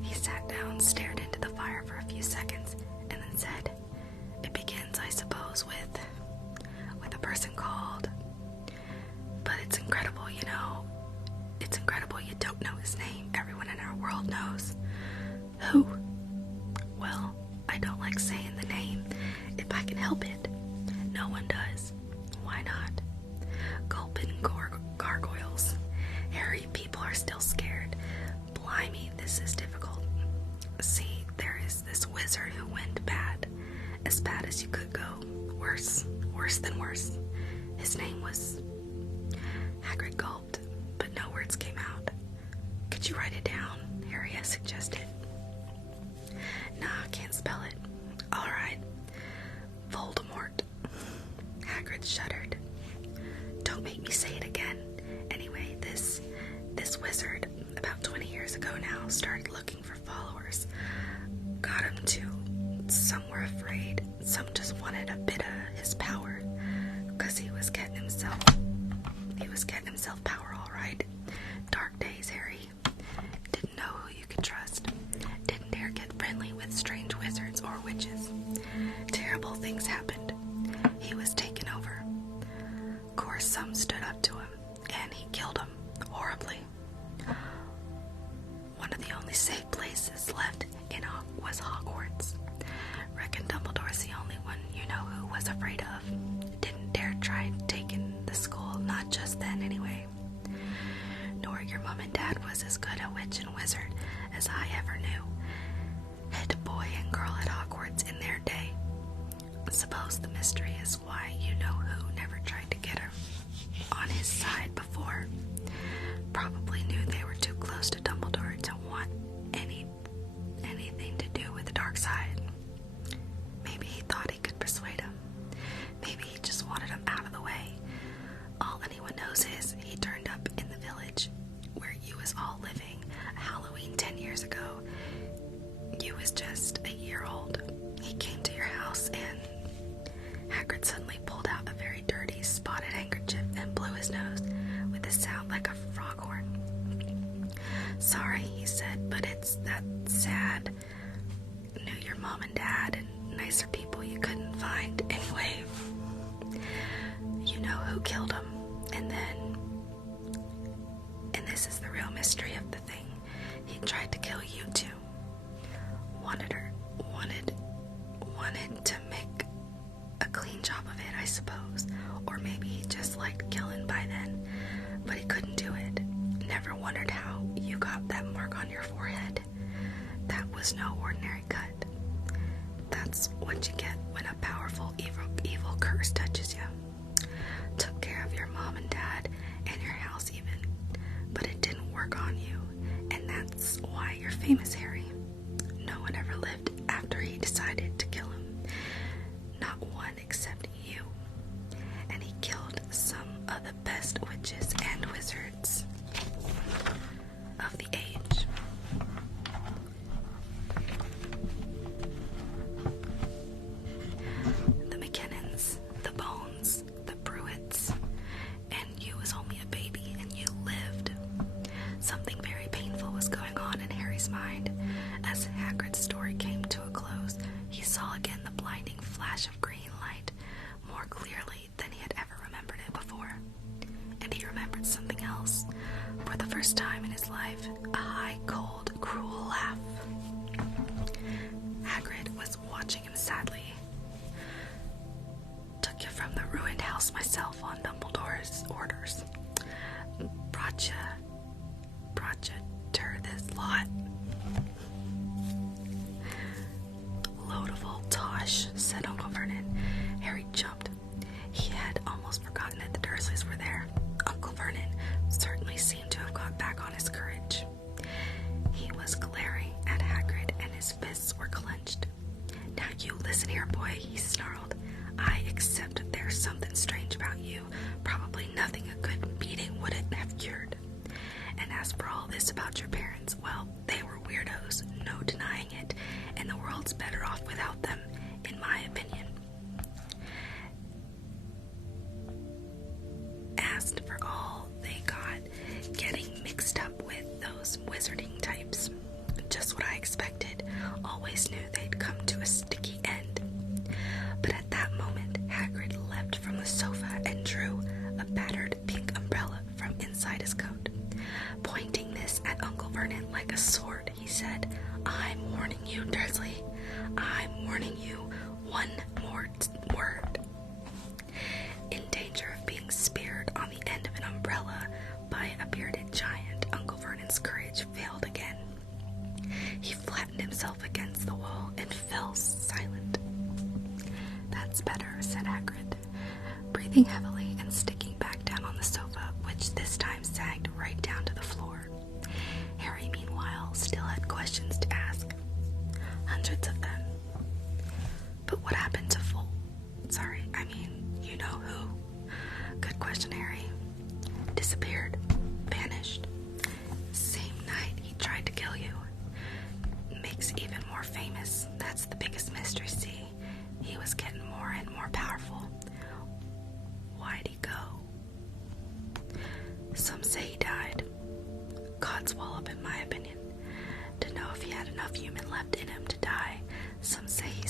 He sat down, stared into the fire for a few seconds, and then said, "It begins, I suppose, with a person called... But it's incredible, you know. It's incredible you don't know his name. Everyone in our world knows." "Who?" "Well, I don't like saying the name, if I can help it." "No one does." "Why not?" "Gulpin gargoyles. Harry, people are still scared. Blimey, this is difficult. See, there is this wizard who went bad. As bad as you could go. Worse than worse. His name was..." Hagrid gulped, but no words came out. "Could you write it down?" Harry suggested. "Nah, can't spell it." "All right. Voldemort." Hagrid shuddered. "Don't make me say it again. Anyway, this wizard, about 20 years ago now, started looking for followers. Got him too. Some were afraid. Some just wanted a bit of his power. 'Cause he was getting himself power, all right. Dark days, Harry. Didn't know who more witches. Terrible things happened. He was taken over. Of course, some stood up to him, and he killed them horribly. One of the only safe places left was Hogwarts. Reckon Dumbledore's the only one you know who was afraid of. Didn't dare try taking the school, not just then anyway. Nor your mom and dad was as good a witch and wizard as I ever knew. Head boy and girl at Hogwarts in their day. Suppose the mystery is why you know who never tried to get her on his side before. Probably knew they were too close to Dumbledore to want anything to do with the dark side. Maybe he thought he could persuade him. Maybe he just wanted him out of the way. All anyone knows is he turned up in the village where you was all living Halloween 10 years ago. You was just a year old. He came to your house and Hagrid suddenly pulled out a very dirty, spotted handkerchief and blew his nose with a sound like a frog horn. Sorry, he said, but it's that sad. Knew your mom and dad and nicer people you couldn't find anyway. You know who killed him, and this is the real mystery of the thing. He tried to kill you too. Wanted to make a clean job of it, I suppose. Or maybe he just liked killing by then, but he couldn't do it. Never wondered how you got that mark on your forehead. That was no ordinary cut. That's what you get when a powerful evil curse touches you. Took care of your mom and dad and your house even, but it didn't work on you, and that's why you're famous, Harry. No one ever lived after he decided to kill him. Not one except you. And he killed some of the best witches and wizards of the age. The McKinnons, the Bones, the Pruitts, and you was only a baby and you lived. Something very painful was going on in Harry's mind. As Hagrid's story came to a close, he saw again the blinding flash of green light more clearly than he had ever remembered it before. And he remembered something else. For the first time in his life, a high, cold, cruel laugh. Hagrid was watching him sadly. Took you from the ruined house myself on Dumbledore's orders. Brought you to this lot. Load of old tosh, said Uncle Vernon. Harry jumped. He had almost forgotten that the Dursleys were there. Uncle Vernon certainly seemed to have got back on his courage. He was glaring at Hagrid and his fists were clenched. Now you listen here, boy, he snarled. I accept that there's something strange about you. Probably nothing a good beating wouldn't have cured. And as for all this about your parents, well, they were weirdos, no denying it, and the world's better off without them, in my opinion. Asked for all they got, getting mixed up with those wizarding types. Just what I expected. Always knew they'd come to a sticky end. But at that moment, Hagrid leapt from the sofa and drew a battered pink umbrella from inside his coat. Pointing this at Uncle Vernon like a sword, he said, I'm warning you, Dursley. I'm warning you. One more word. In danger of being speared on the end of an umbrella by a bearded giant, Uncle Vernon's courage failed again. He flattened himself against the wall and fell silent. That's better, said Hagrid, breathing heavily and sticking back down on the sofa, which this time sagged right down to the floor. Harry, meanwhile, still had questions to ask. Hundreds of them. But what happened to you know who? Good question, Harry. Disappeared. Vanished. Same night he tried to kill you. Makes even more famous. That's the biggest mystery, see? He was getting more and more powerful. Why'd he go? Some say he died. Codswallop, in my opinion. To know if he had enough human left in him to die. Some say he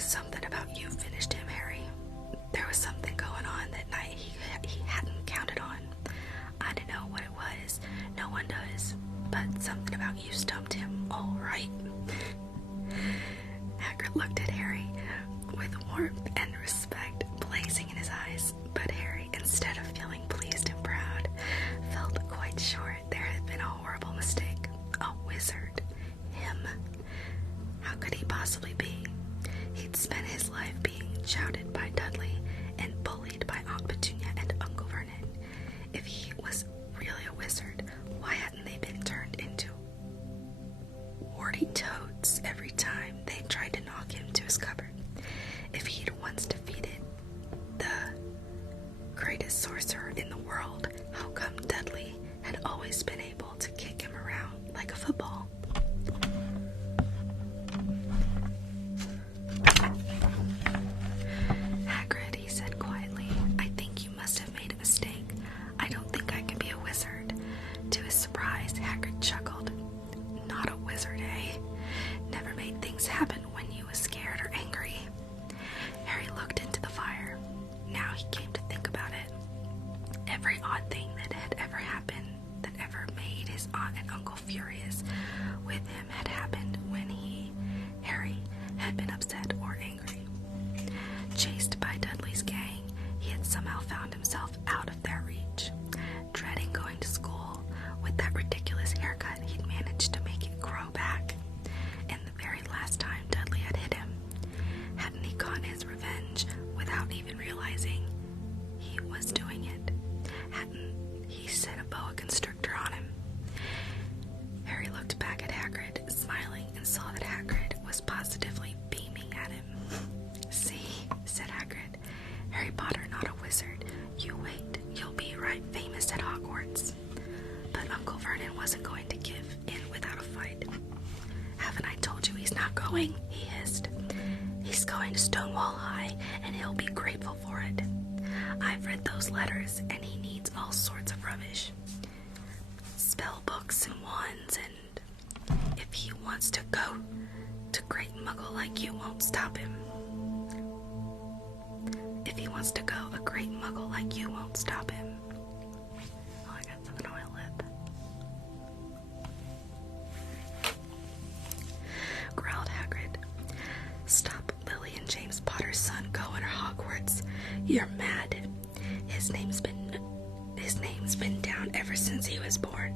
Because something about you finished him, Harry. There was something going on that night he hadn't counted on. I don't know what it was. No one does. But something about you stumped him, all right. Hagrid looked at Harry with warmth and respect blazing in his eyes. But Harry, instead of feeling pleased and proud, felt quite sure there had been a horrible mistake. A wizard. Him. How could he possibly be? He'd spent his life being shouted by Dudley and bullied by Aunt Petunia and Uncle Vernon. If he was really a wizard, why hadn't they been turned into warty toads every time they tried to knock him to his cupboard? If he'd once defeated the greatest sorcerer in the world, how come Dudley had always been able to kick him around like a football? Hagrid, he said quietly, I think you must have made a mistake. I don't think I can be a wizard. To his surprise, Hagrid chuckled. Not a wizard, eh? Never made things happen when you was scared or angry. Harry looked into the fire. Now he came to think about it. Every odd thing that had ever happened, that ever made his aunt and uncle furious with him, had happened when Harry, had been upset or angry. Chased by Dudley's gang, he had somehow found himself out of their reach. Dreading going to school, with that ridiculous haircut he'd managed to make it grow back. And the very last time Dudley had hit him, hadn't he gotten his revenge without even realizing he was doing it? Hadn't he set a boa constrictor on him? Harry looked back at Hagrid, smiling, and saw that Hagrid was positively beaming at him. See, said Hagrid, Harry Potter not a wizard. You wait, you'll be right famous at Hogwarts. But Uncle Vernon wasn't going to give in without a fight. Haven't I told you he's not going? He hissed. He's going to Stonewall High, and he'll be grateful for it. I've read those letters, and he needs all sorts of rubbish. Spell books and wands, and if he wants to go to Great Muggle like you won't stop him. If he wants to go, a great Muggle like you won't stop him. Oh, I got something on my lip. Growled Hagrid. Stop Lily and James Potter's son going to Hogwarts. You're mad. His name's been down ever since he was born.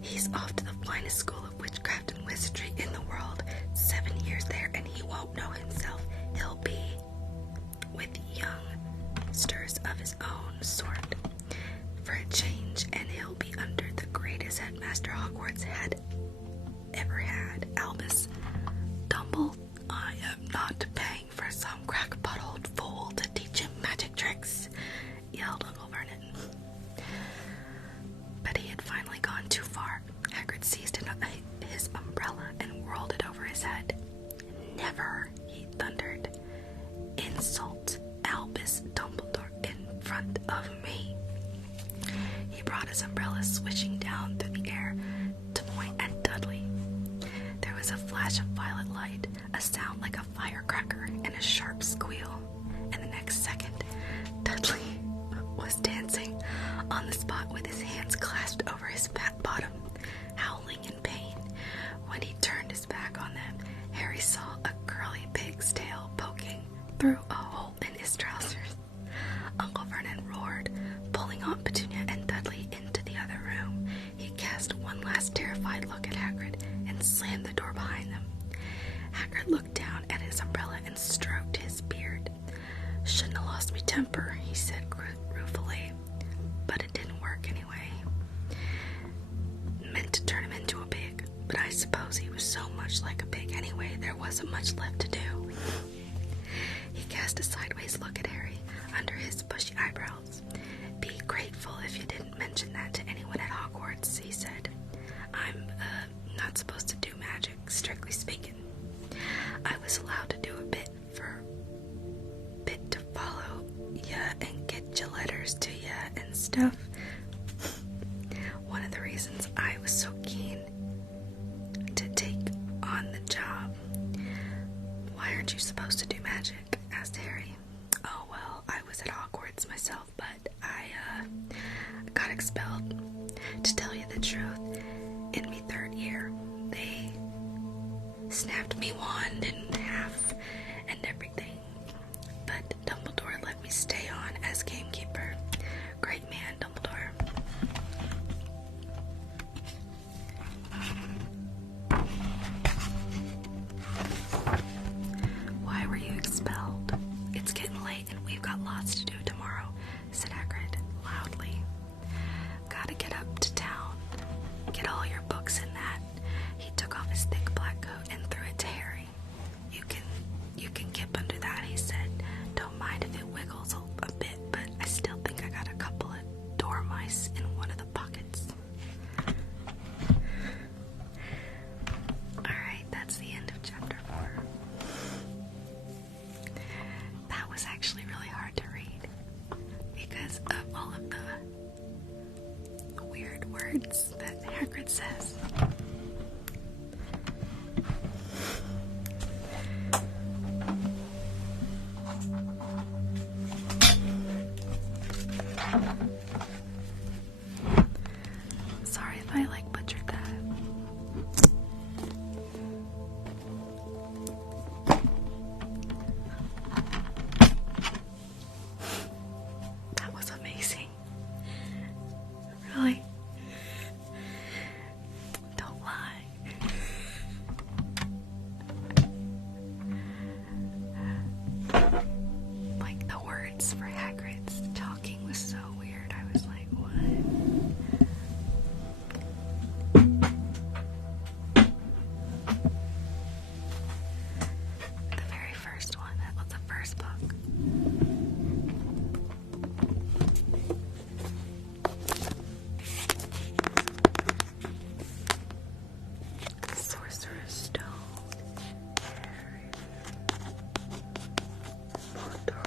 He's off to the finest school of witchcraft and wizardry in the world. 7 years there, and he won't know himself. He'll be with youngsters of his own sort for a change, and he'll be under the greatest headmaster Hogwarts had ever had, Albus Dumbledore. I am not paying for some crackpot-old fool to teach him magic tricks, yelled Uncle Vernon. But he had finally gone too far. Hagrid seized his umbrella and whirled it over his head. Never, he thundered, insult Albus Dumbledore in front of me. He brought his umbrella swishing down through the air to point at Dudley. There was a flash of violet light, a sound like a firecracker, and a sharp squeal. And the next second, Dudley was dancing on the spot with his hands clasped over his fat bottom, howling in pain. When he turned his back on them, Harry saw a curly pig's tail poking through a hole in his trousers. Uncle Vernon roared, pulling Aunt Petunia and Dudley into the other room. He cast one last terrified look at Hagrid and slammed the door behind them. Hagrid looked down at his umbrella and stroked his beard. Shouldn't have lost me temper, he said ruefully, but it didn't work anyway. Meant to turn him into a pig, but I suppose he was so much like a pig anyway, there wasn't much left to do. He cast a sideways look at Harry under his bushy eyebrows. Be grateful if you didn't mention that to anyone at Hogwarts, he said. I'm, not supposed to do magic, strictly speaking. I was allowed to do a bit to follow ya and get your letters to ya and stuff. One of the reasons I was so keen to take on the job. Why aren't you supposed supposed to do magic?" asked Harry. "Oh, well, I was at Hogwarts myself, but I got expelled. To tell you the truth, in my 3rd year, they snapped me wand in half and everything. But Dumbledore let me stay on as gamekeeper. Great man, Dumbledore." "Why were you expelled?" "It's getting late and we've got lots to do tomorrow," said Hagrid loudly. "Gotta get up to town. Get all your books in that." He took off his thick black coat and threw it to Harry. You can get under that," he said. "Don't mind if it wiggles a bit, but I still think I got a couple of dormice in one of the pockets." Alright, that's the end of chapter 4. That was actually really hard to read because of all of the weird words that Hagrid says. Sorry if I butchered that. That was amazing. Really? Don't lie. The words for Hagrid's talking was so weird. I was like, what? The very first one, that was the first book. Sorcerer's Stone. Harry Potter.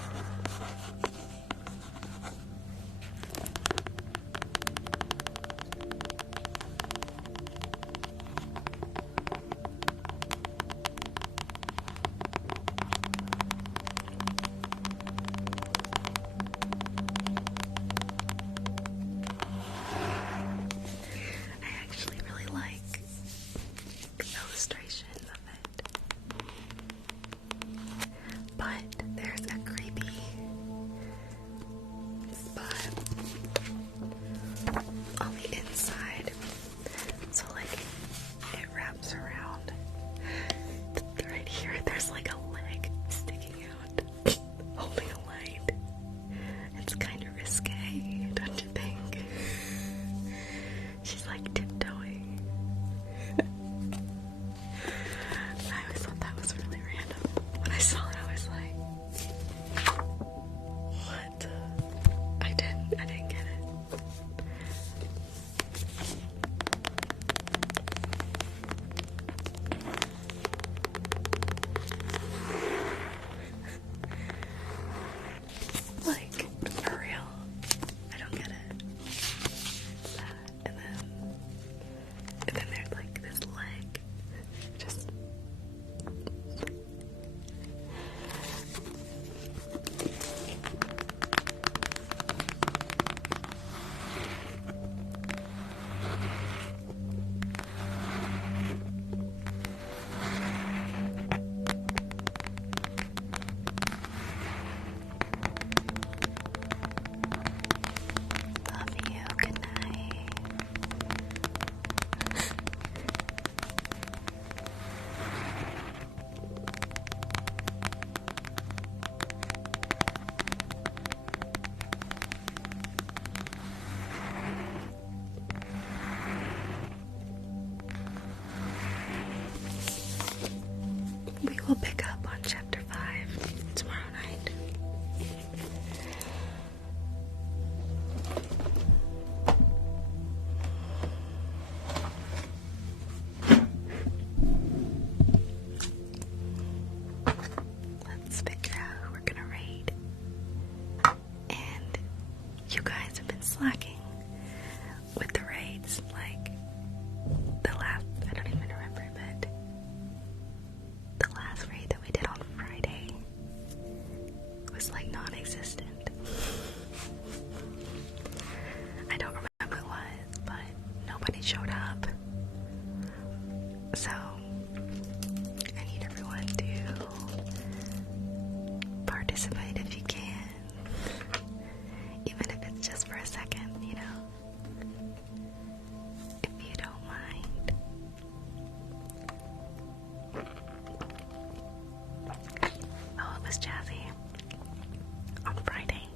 participate if you can. Even if it's just for a second, you know. If you don't mind. Oh, it was Jazzy. On Friday.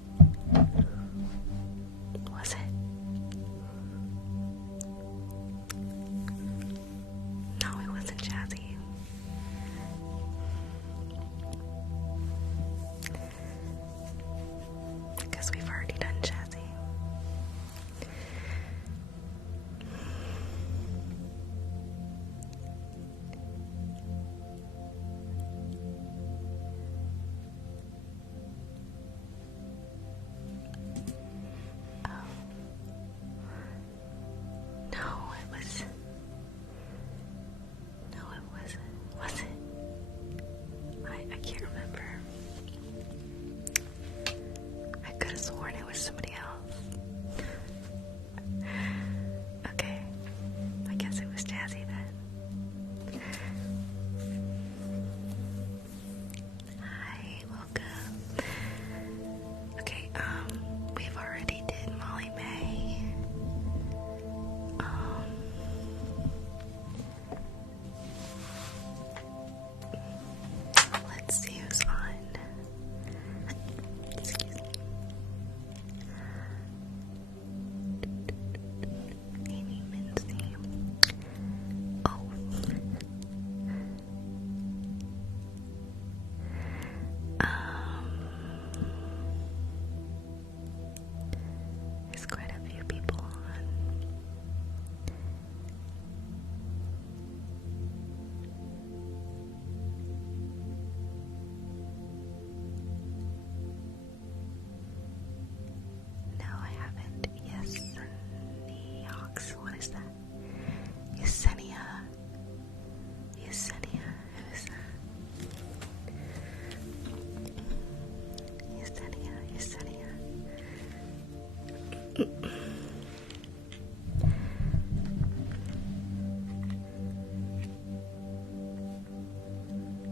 Was it? No, it wasn't Jazzy. Because we've already done Jazzy. Oh. No, it was. No, it wasn't. Was it? I can't remember. I could have sworn it was somebody else. Okay. I guess it was Jazzy then. Hi, welcome. Okay, we've already did Molly May. Let's see who's on. Excuse me. Amy Mincy. Oh. There's quite a few people on. No, I haven't. Yesenia. What is that? Yesenia. Yesenia. Who is that? Yesenia. Yesenia.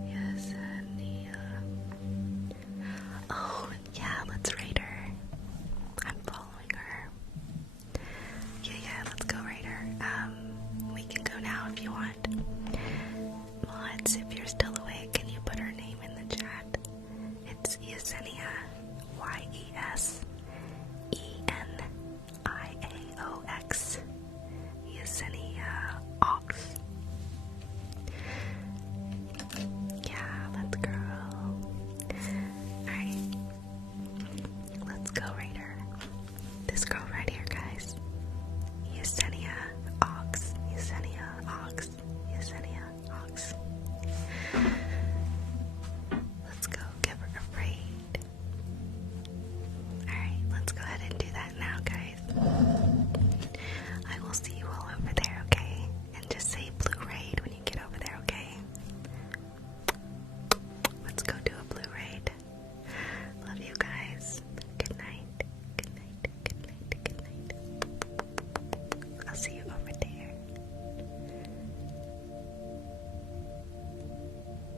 Yesenia. Oh, yeah, let's rate her. I'm following her. Yeah, let's go rate her. We can go now if you want. Mods, if you're still awake, can you put her name in the chat? It's Yesenia. Yeseniaox. Yesenia Ox. Yeah, let's go. Alright. Let's go rate her. This girl